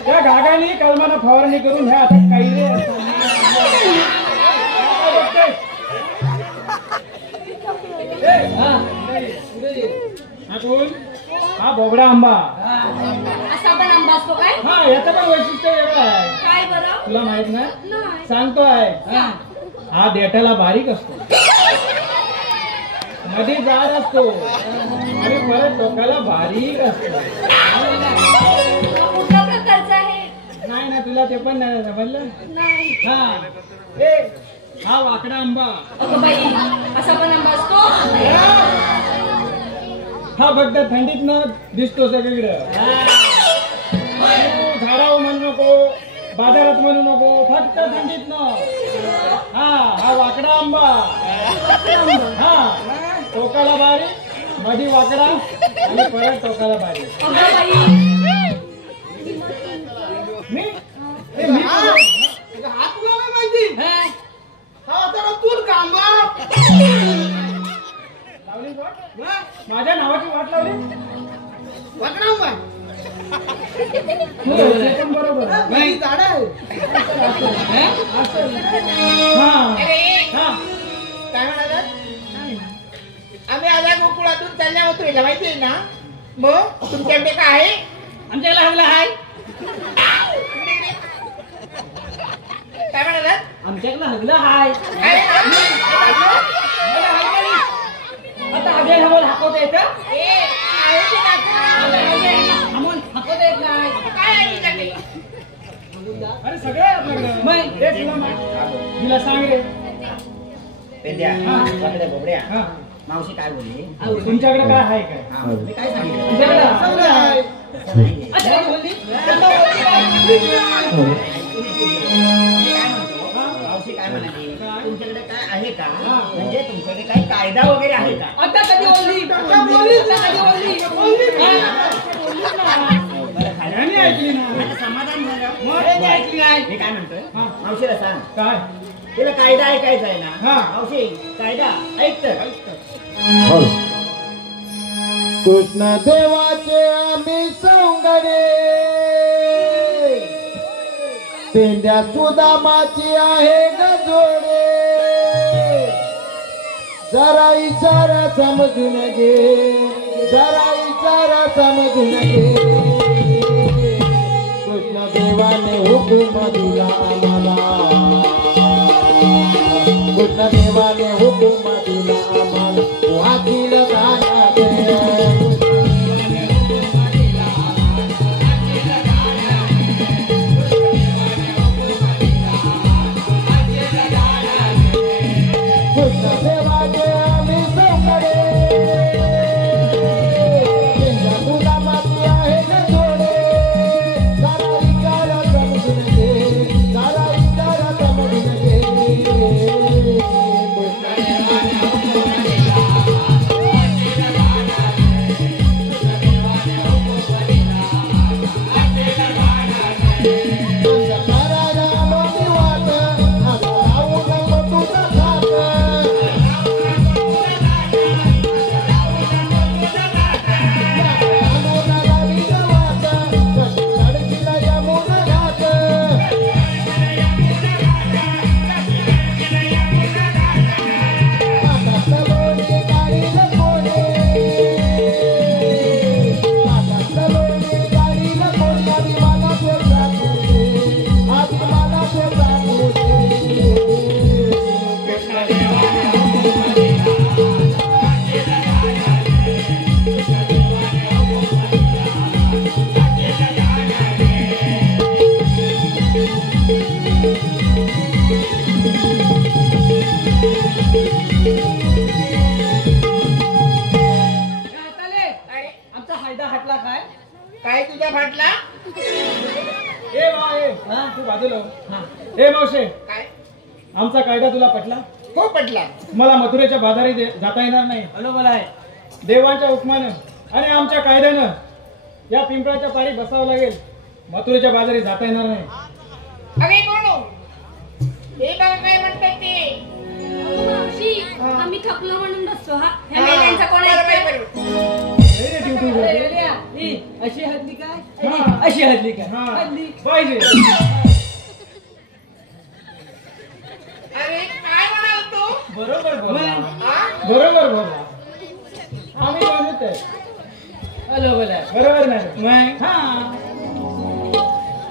त्या गागाने कलमाना फवारणी करून ह्या आता काही बोबडा आंबा. असा पण आंबा असतो काय? हा, याचं पण वैशिष्ट्य वेगळं आहे. काय बरं? तुला माहित नाही? नाही. सांगतोय. हा देठाला बारीक असतो, मध्ये जाड असतो आणि परत टोकाला बारीक असतो. कुठल्या प्रकारचा आहे? नाही ना, तुला ते पण नाही समजलं. नाही. हा हा वाकडा आंबा. अगं बाई, असा पण आंबा असतो? हा फक्त थंडीत न दिसतो सगळीकडं. झाडावर म्हणू नको, बाजारात म्हणू नको, फक्त थंडीत न. हा वाकडा आंबा. हा टोकाला बारीक, मध्ये वाकडा आणि परत टोकाला बारीक. अगं बाई, मी हा तुला नाही माहिती? हा त्याला तूर कांबा. लावली वाट? माझ्या नावाची वाट लावली. वाकडा आंबा ते पण बरोबर. नाही झाड आहे. काय म्हणालात? आम्ही आल्या गोकुळातून चालल्या होतो, माहिती आहे ना? मग तुमच्याकडे काय आहे? आमच्याला हल्ला आहे. काय म्हणालात? आमच्याकडे हगलं हाय. आता हगे हवल हाकवता येतं? हमोल हाकवता येत नाही. काय आहे तुझ्याकडे? अरे सगळं आहे आपल्याकडं. मग ते तुला सांग रे. पेंड्या, वाकड्या बोबड्या. हा, मावशी काय बोलली? तुमच्याकडे काय आहे काय? हा, मी काय सांगितलं? तुमच्याकडे सगळं आहे. तसं नाहीये. अच्छा, काय बोलली? मी काय म्हणतो? मावशी काय म्हणाली? तुमच्याकडे काय आहे का? म्हणजे तुमच्याकडे काही कायदा वगैरे आहे का? आता कधी बोलली? बरं झालं. यांनी ऐकली ना. माझं समाधान झालं. मग यांनी ऐकली नाही. मी काय म्हणतोय? हा. मावशीला सांग. काय? तिला कायदा ऐकायचा आहे ना? हा. मावशी कायदा ऐक तर. कृष्ण देवाचे आम्ही सौंदर्य, पेंड्या सुदामाची आहे गजोडे. जरा इचारा समजून घे, जरा इचारा समजून घे. कृष्ण देवाने हुकूम दिला आम्हाला, कृष्ण देवाने हुकूम दिला आम्हाला, वाचील गाणं दे. काय तुझा फाटला? ए तू बाजूला. ए मावशे, काय? आमचा कायदा तुला पटला? हो पटला. मला मथुरेच्या बाजारी जाता येणार नाही. बरोबर आहे. देवांच्या हुकमानं आणि आमच्या कायद्यानं या पिंपळाच्या पारी बसावं लागेल. मथुरेच्या बाजारी जाता येणार नाही. अरे कोण? हे बघा काय म्हणतात ते. मावशी, आम्ही थकलो म्हणून बसतो. हा, ह्या मेल्यांचा कोण आहे? अशी हल्ली काय? अशी हल्ली काय? हल्ली पाहिजे. अरे काय म्हणाल तू? बरोबर बोला. हा? बरोबर बोला. आम्ही म्हणत आहे. बरोबर नाही मग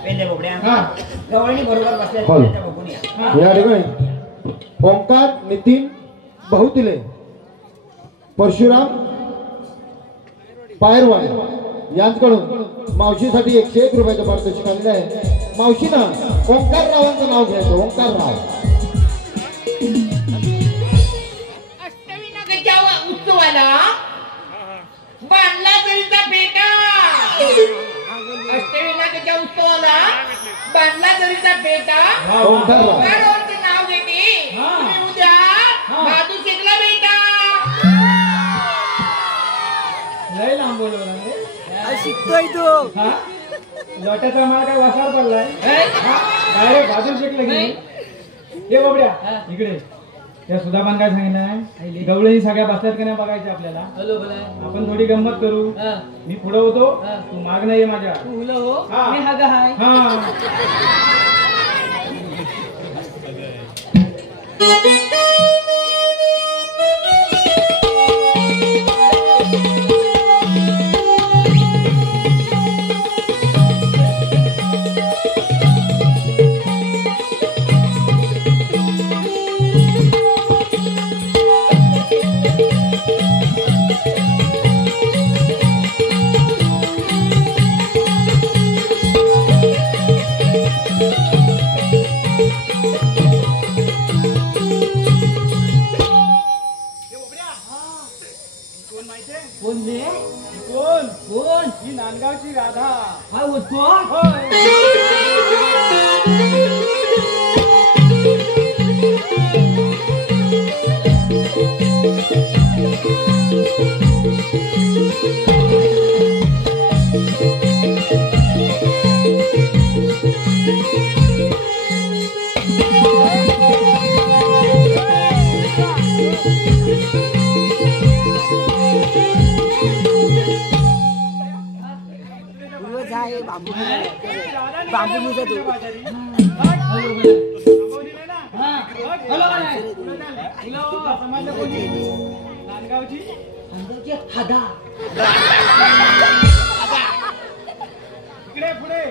पेंदे बोबड्या हा गवळणी बरोबर बसल्या हो. त्या बघून या. या ठिकाणी ओंकार नितीन बहुतिले परशुराम पायरवाड यांच्याकडून मावशीसाठी 101 रुपयाचं पारितोषिक आलेलं आहे. मावशीनं ओंकार रावांचं नाव घ्यायचं. ओंकार राव अष्टविनायकाच्या उत्सवाला बांधला तरीचा पेटा. अष्टविनायकाच्या उत्सवाला बांधला तरीचा पेटा. ओंकार राव ओंकारावरचं नाव घेते. तुम्ही उद्या भादू शेकला बेटा. लय लांब बोलवला रे. शिकतोय तो. हा लोट्याचा माल काय वासार पडलाय डायरेक्ट बाजून शिकलं की हे बाबड्या इकडे त्या सुधामान काय सांगितलंय गवळणी सगळ्या बसल्यात का नाही बघायचे आपल्याला. आपण थोडी गंमत करू. मी पुढे होतो तू माग नाही माझ्या. हा कोण ही नांदगावची राधा. हा होतो बांबू मुझे दो. इकडे पुढे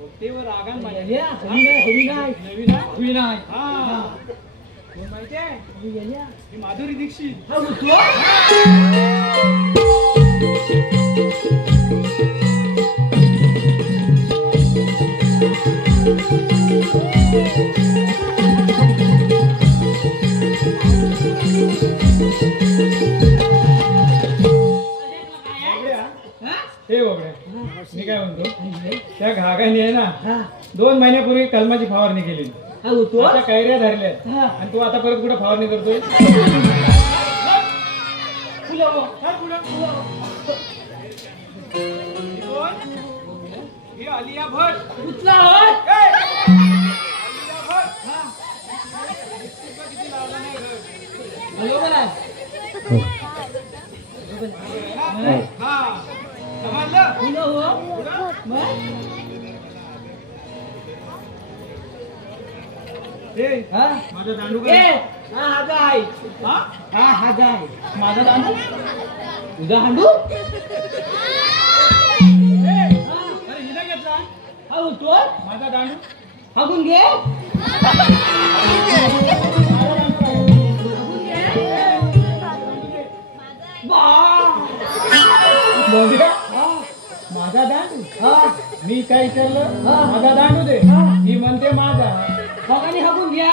भक्तीवर रागान माहितीये ही माधुरी दीक्षित. हे वगैरे मी काय म्हणतो त्या घागाने आहे ना 2 महिन्यापूर्वी कलमाची फवारणी केली. आता कैऱ्या धरल्या आणि तू आता परत कुठे फवारणी करतोय. ही आलिया भट उचला माझा दांडू माझा दांडू तुझा हांडू हिला घेतला हा होतो माझा दांडू हागून घे. माझा दांडू मी काय विचारलं माझा दांडू दे. ही म्हणते माझा आणि हागून घ्या.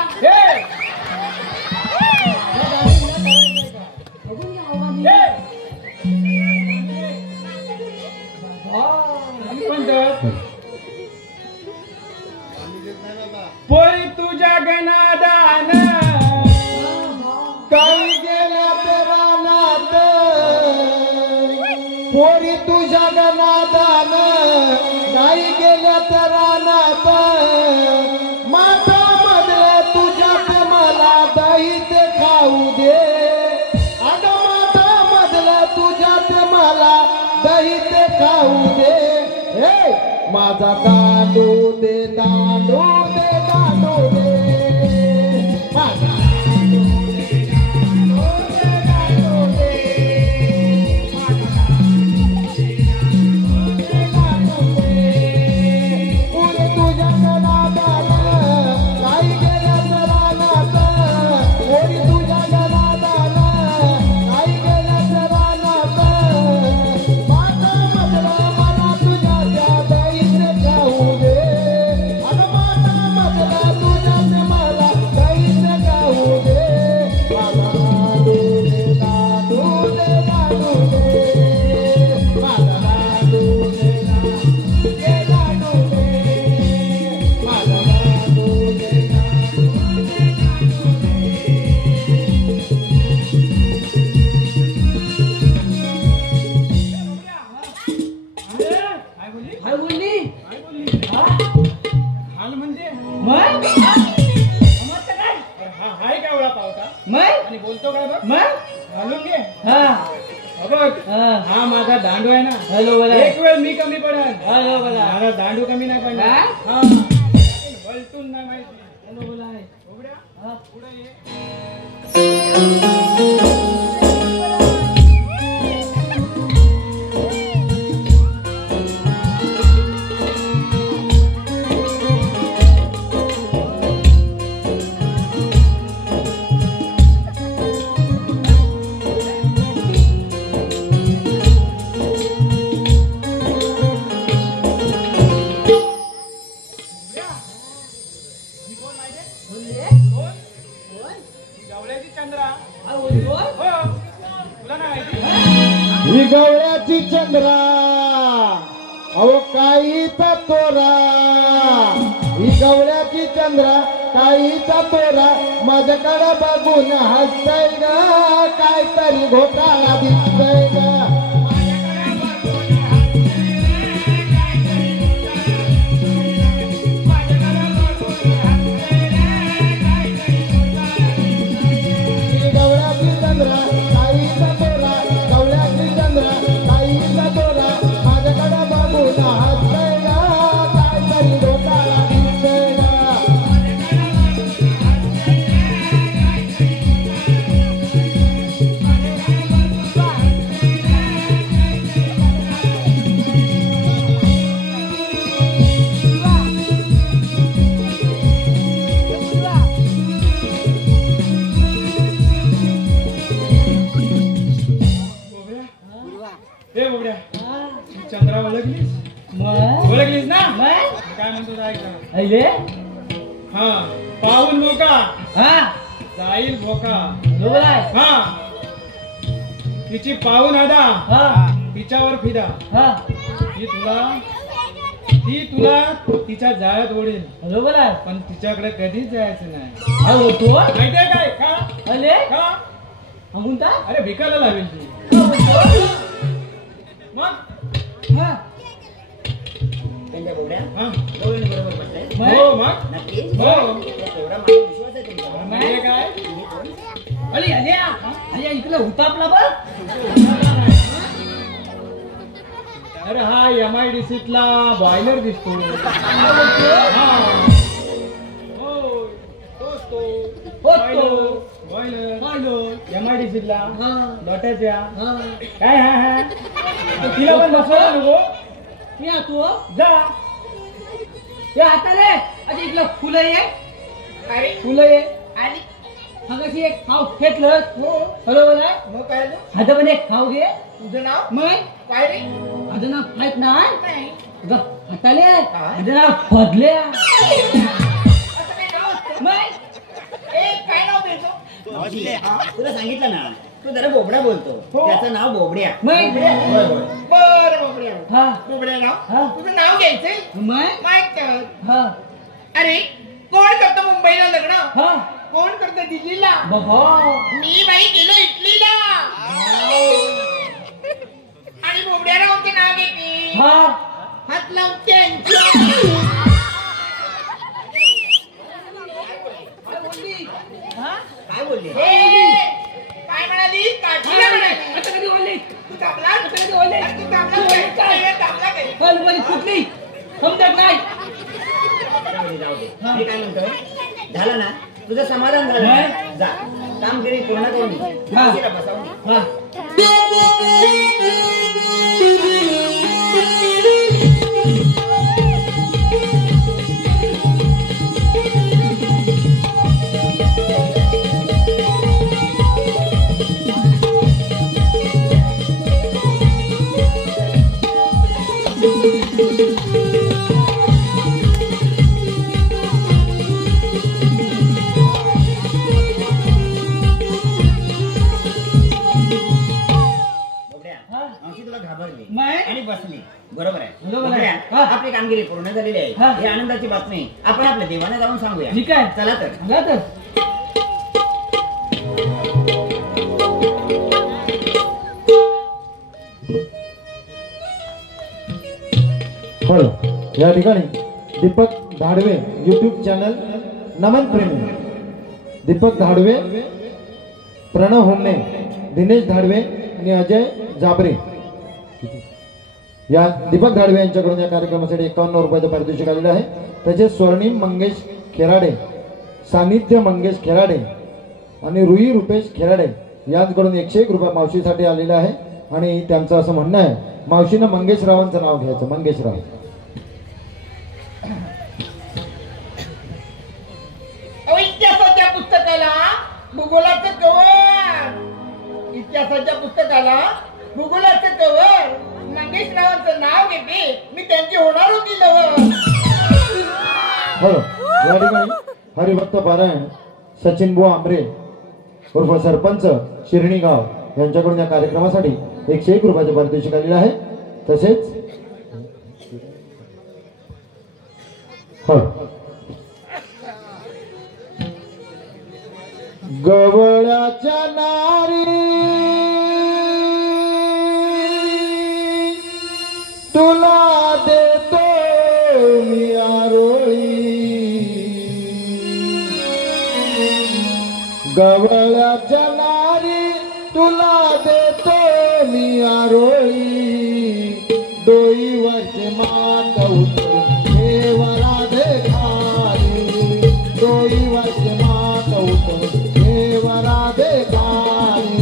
पोरी तुझ्या गणादान काही गेल्या तेरा नात. पोरी तुझ्या गणादान काही गेल्या तेरा नात. माथा मधल्या तुझ्यात मला दही ते खाऊ दे. अगं माथा मधल्या तुझ्यात मला दही ते खाऊ दे. हे माझा दांडू दे दांडू दे दांडू दे. माझा दांडू दे दांडू दे दांडू दे. आणि बोलतो काय बघ मग घालून घे हा बघ हा. हा माझा दांडू आहे ना हॅलो बोला एक वेळ मी कमी पडेल हॅलो बोला माझा दांडू कमी नाही पडणार काय? हा वलटून नाही माहिती हॅलो बोला बोबड्या, हा. पुढे ये. गवळ्याची चंद्रा हो तुला नाही माहिती ही गवळ्याची चंद्रा अहो काहीचा तोरा ही गवळ्याची चंद्रा काहीचा तोरा माझ्याकडे बघून हसतय ग काहीतरी घोटाळा दिसतय ग चंद्रा ओळखलीस मग ओळखलीस ना मग काय म्हणतो ऐक ना. अरे हा पाऊल मोका हा जाईल भोका बोला हा तिची पाऊल अदा हा तिच्यावर फिदा हा ती तुला तिच्या जाळ्यात ओढेल हॅलो बोला पण तिच्याकडे कधीच जायचं नाही हा होतो माहितीये काय का अरे का म्हणता अरे भिकायला लावेल ती मग हा त्यांच्या बोबड्या हा दोघांनी बरोबर बसलाय हो मग नक्की हो एवढा माझा विश्वास आहे तुमच्यावर म्हणजे काय तुम्ही कोण? अरे अरे इकडे हुतापला बघ अरे हा MIDC ला बॉयलर दिसतो हा होय, तोच तो बॉयलर MIDC ला लोट्याच्या काय हा हा तिला पण बसवला नको या तू जा या हाताले अरे इकडे फुलं ये अरे तुला ये आणि कशी एक खाऊ घेतलं हॅलो बोला मग काय झालं? आता पण एक खाऊ घे तुझं नाव मग काय रे माझं नाव माहित नाही नाही हाताले माझं नाव फदल्या असं काही नाव असतं मग काय नाव द्यायचं मावशी, तुला सांगितलं ना तू जरा बोबडा बोलतो त्याचं नाव बोबड्या मग होय होय बरं बोबड्या हा बोबड्या हा. नाव तुझं नाव घ्यायचंय मग माहित कर. हा अरे कोण करतं मुंबईला लग्न हा कोण करतं दिल्लीला बाबा मी बाई गेलो इटलीला आणि बोबड्या रावचे नाव घेते हा हात लावून त्यांच्या काय बोलली काय म्हणाली काठीला म्हणाली आता कधी बोलली तू दाबला कधी बोलली अरे तू दाबला काय दाबला काय कल बोली कुठली समजत नाही जाऊ दे मी काय म्हणतो झालं ना तुझं समाधान झालं ना? जा कामगिरी पूर्ण करून घे. तिला बसावून घे. हा आणि बसली बरोबर आहे बरोबर आहे. बोबड्या, आपली कामगिरी पूर्ण झालेली हा. आहे ही आनंदाची बातमी आपण आपल्या देवाने जाऊन सांगूया ठीक आहे चला तर चला तर हो या ठिकाणी दीपक धाडवे YouTube चॅनल नमन प्रेमी दीपक धाडवे प्रणव हुमणे, दिनेश धाडवे आणि अजय जाबरे या दीपक धाडवे यांच्याकडून या कार्यक्रमासाठी 51 रुपयाचं पारितोषिक आलेलं आहे. तसेच स्वर्णिम मंगेश खेराडे, सानिध्य मंगेश खेराडे आणि रुई रुपेश खेराडे यांच्याकडून 101 रुपये मावशीसाठी आलेला आहे. आणि त्यांचं असं म्हणणं आहे मावशीनं मंगेशरावांचं नाव घ्यायचं. मंगेशराव. इतिहासाच्या पुस्तकाला भूगोलाचं कवर, इतिहासाच्या पुस्तकाला भूगोलाचं कवर मंगेशरावांचं नाव घेते. मी त्यांची होणार होती लवर. हो, या ठिकाणी हरिभक्त पारायण सचिन बुवा आंबरे उर्फ सरपंच शिर्णी गाव यांच्याकडून या कार्यक्रमासाठी 101 रुपयाचं पारितोषिक आलेलं आहे. तसेच हो, गवळ्याच्या नारी तुला देतो मी आरोळी, गवळ्याच्या नारी तुला देतो मी आरोळी, डोईवरचे मात उतरून देवरा देखारी, डोईवरचे मात उतरून देवरा देखारी.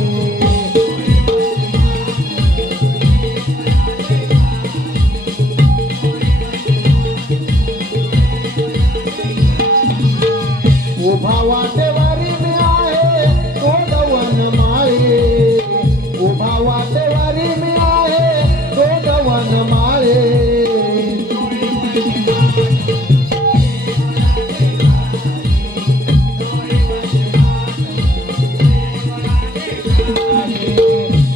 उभा वाटेवारी मी आहे गोडवन माळे, उभा वाटेवारी मी आहे गोडवन माळे,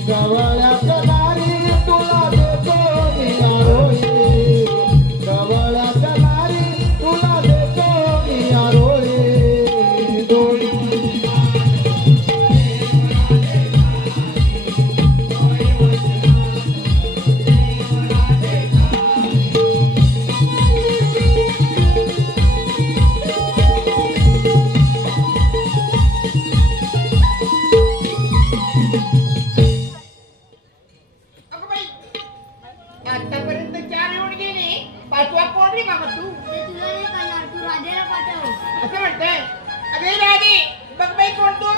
गवळ्याच्या नारी तुला देतो मी आरोळी, गवळ्याच्या नारी तुला देतो मी आरोळी. अगं बाई, आतापर्यंत 4 येऊन गेले, 5वा कोण रे बाबा तू? तुला नाही कळणार, तू राधेला पाठव. असं म्हणतंय. अरे राधे, बघ बाई कोण तू?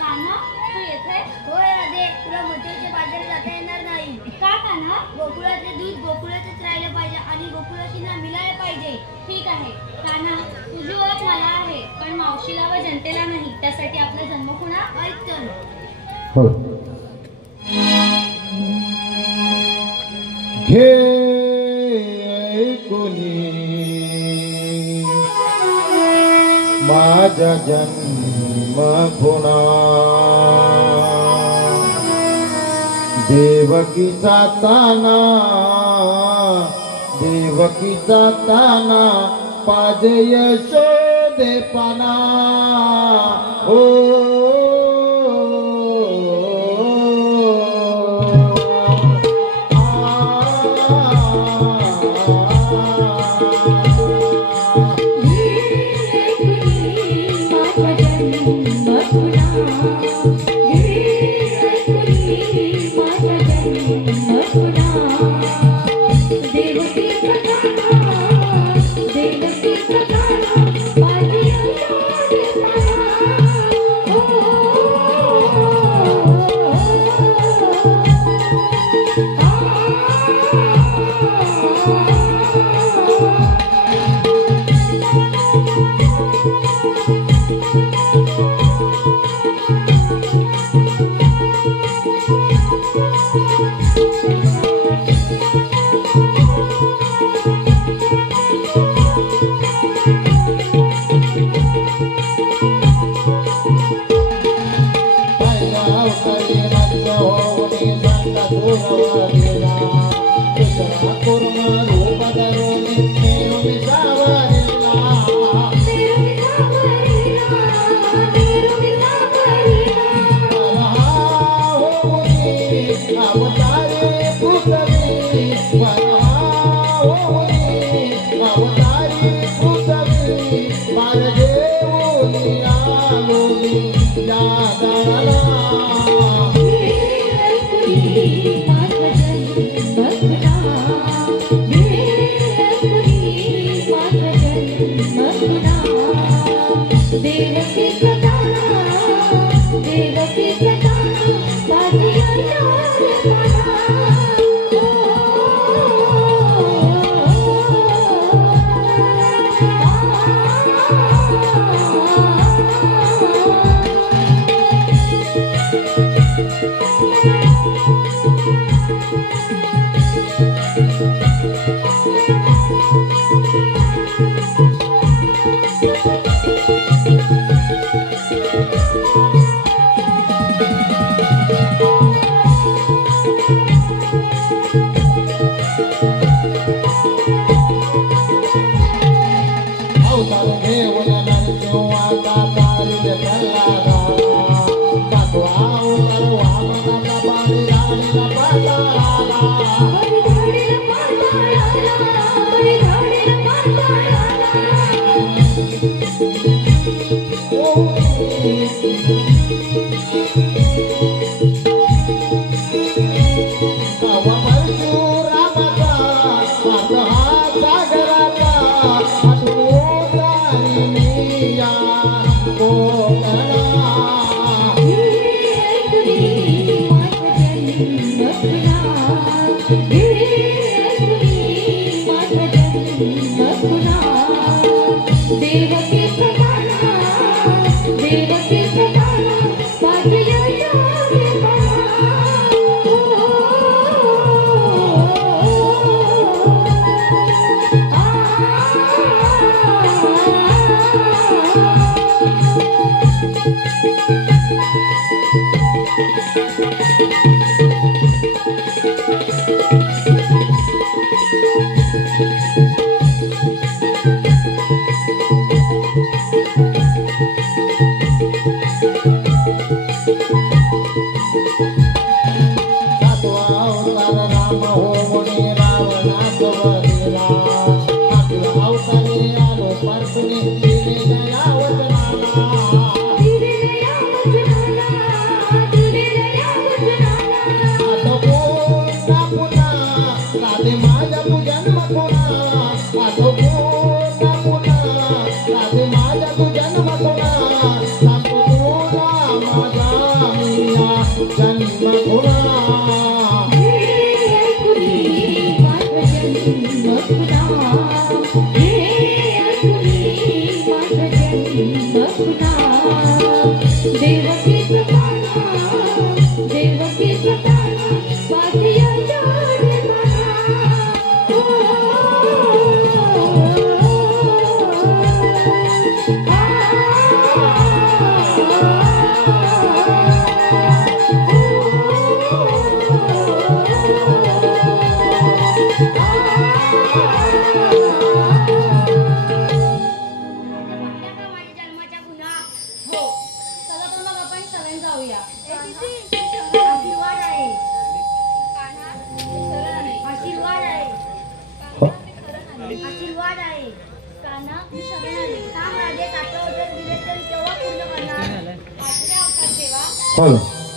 कान्हा, तू येथे? होय राधे, तुला मोठ्याच्या बाजारात जाता येणार नाही. का कान्हा? गोकुळातले दूध गोकुळातच राहिलं पाहिजे आणि गोकुळाशी ना मिळायला पाहिजे. ठीक आहे कान्हा, तुझी ओळख मला आहे पण मावशीला व जनतेला नाही. त्यासाठी आपला जन्म पुन्हा ऐक तर. हो, घे ऐकुनी माझा जन्म पुन्हा, देवकीचा ताना, देवकीचा ताना पाजे यशोदे पाना. हो देवकी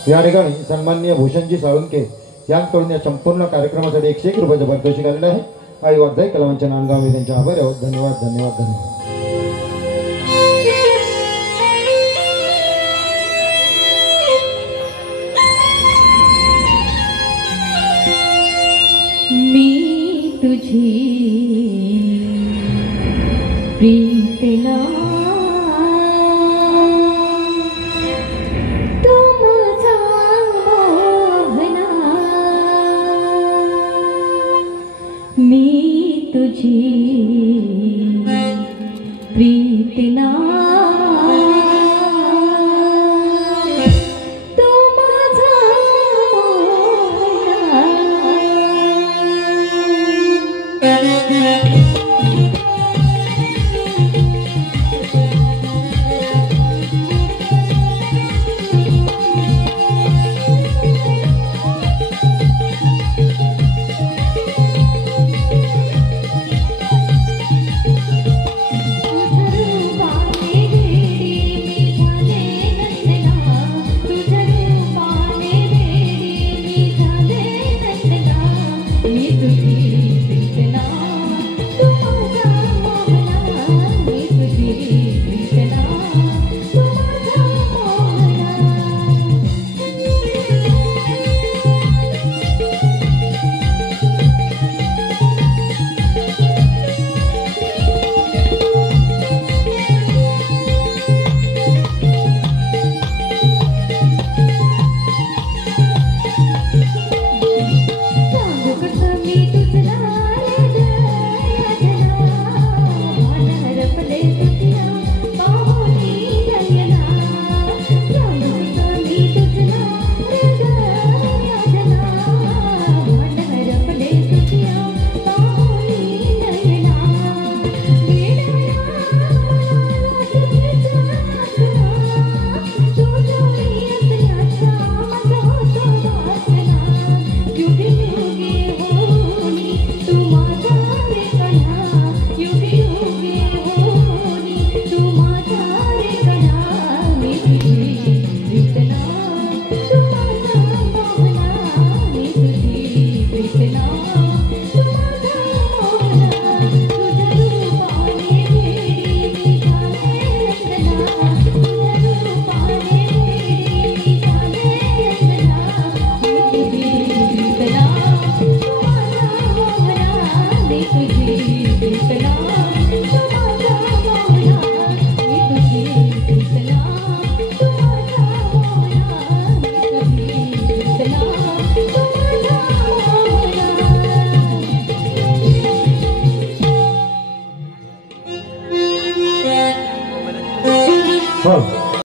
या ठिकाणी सन्माननीय भूषणजी साळुंके यांकडून या संपूर्ण कार्यक्रमासाठी 101 रुपयाचं पारितोषिक आलेलं आहे. आई वाघजाई कलावंच्या नांदगाव त्यांच्या आभारी आहोत. धन्यवाद धन्यवाद धन्यवाद. मी तुझी प्रीतना मी तुझी हो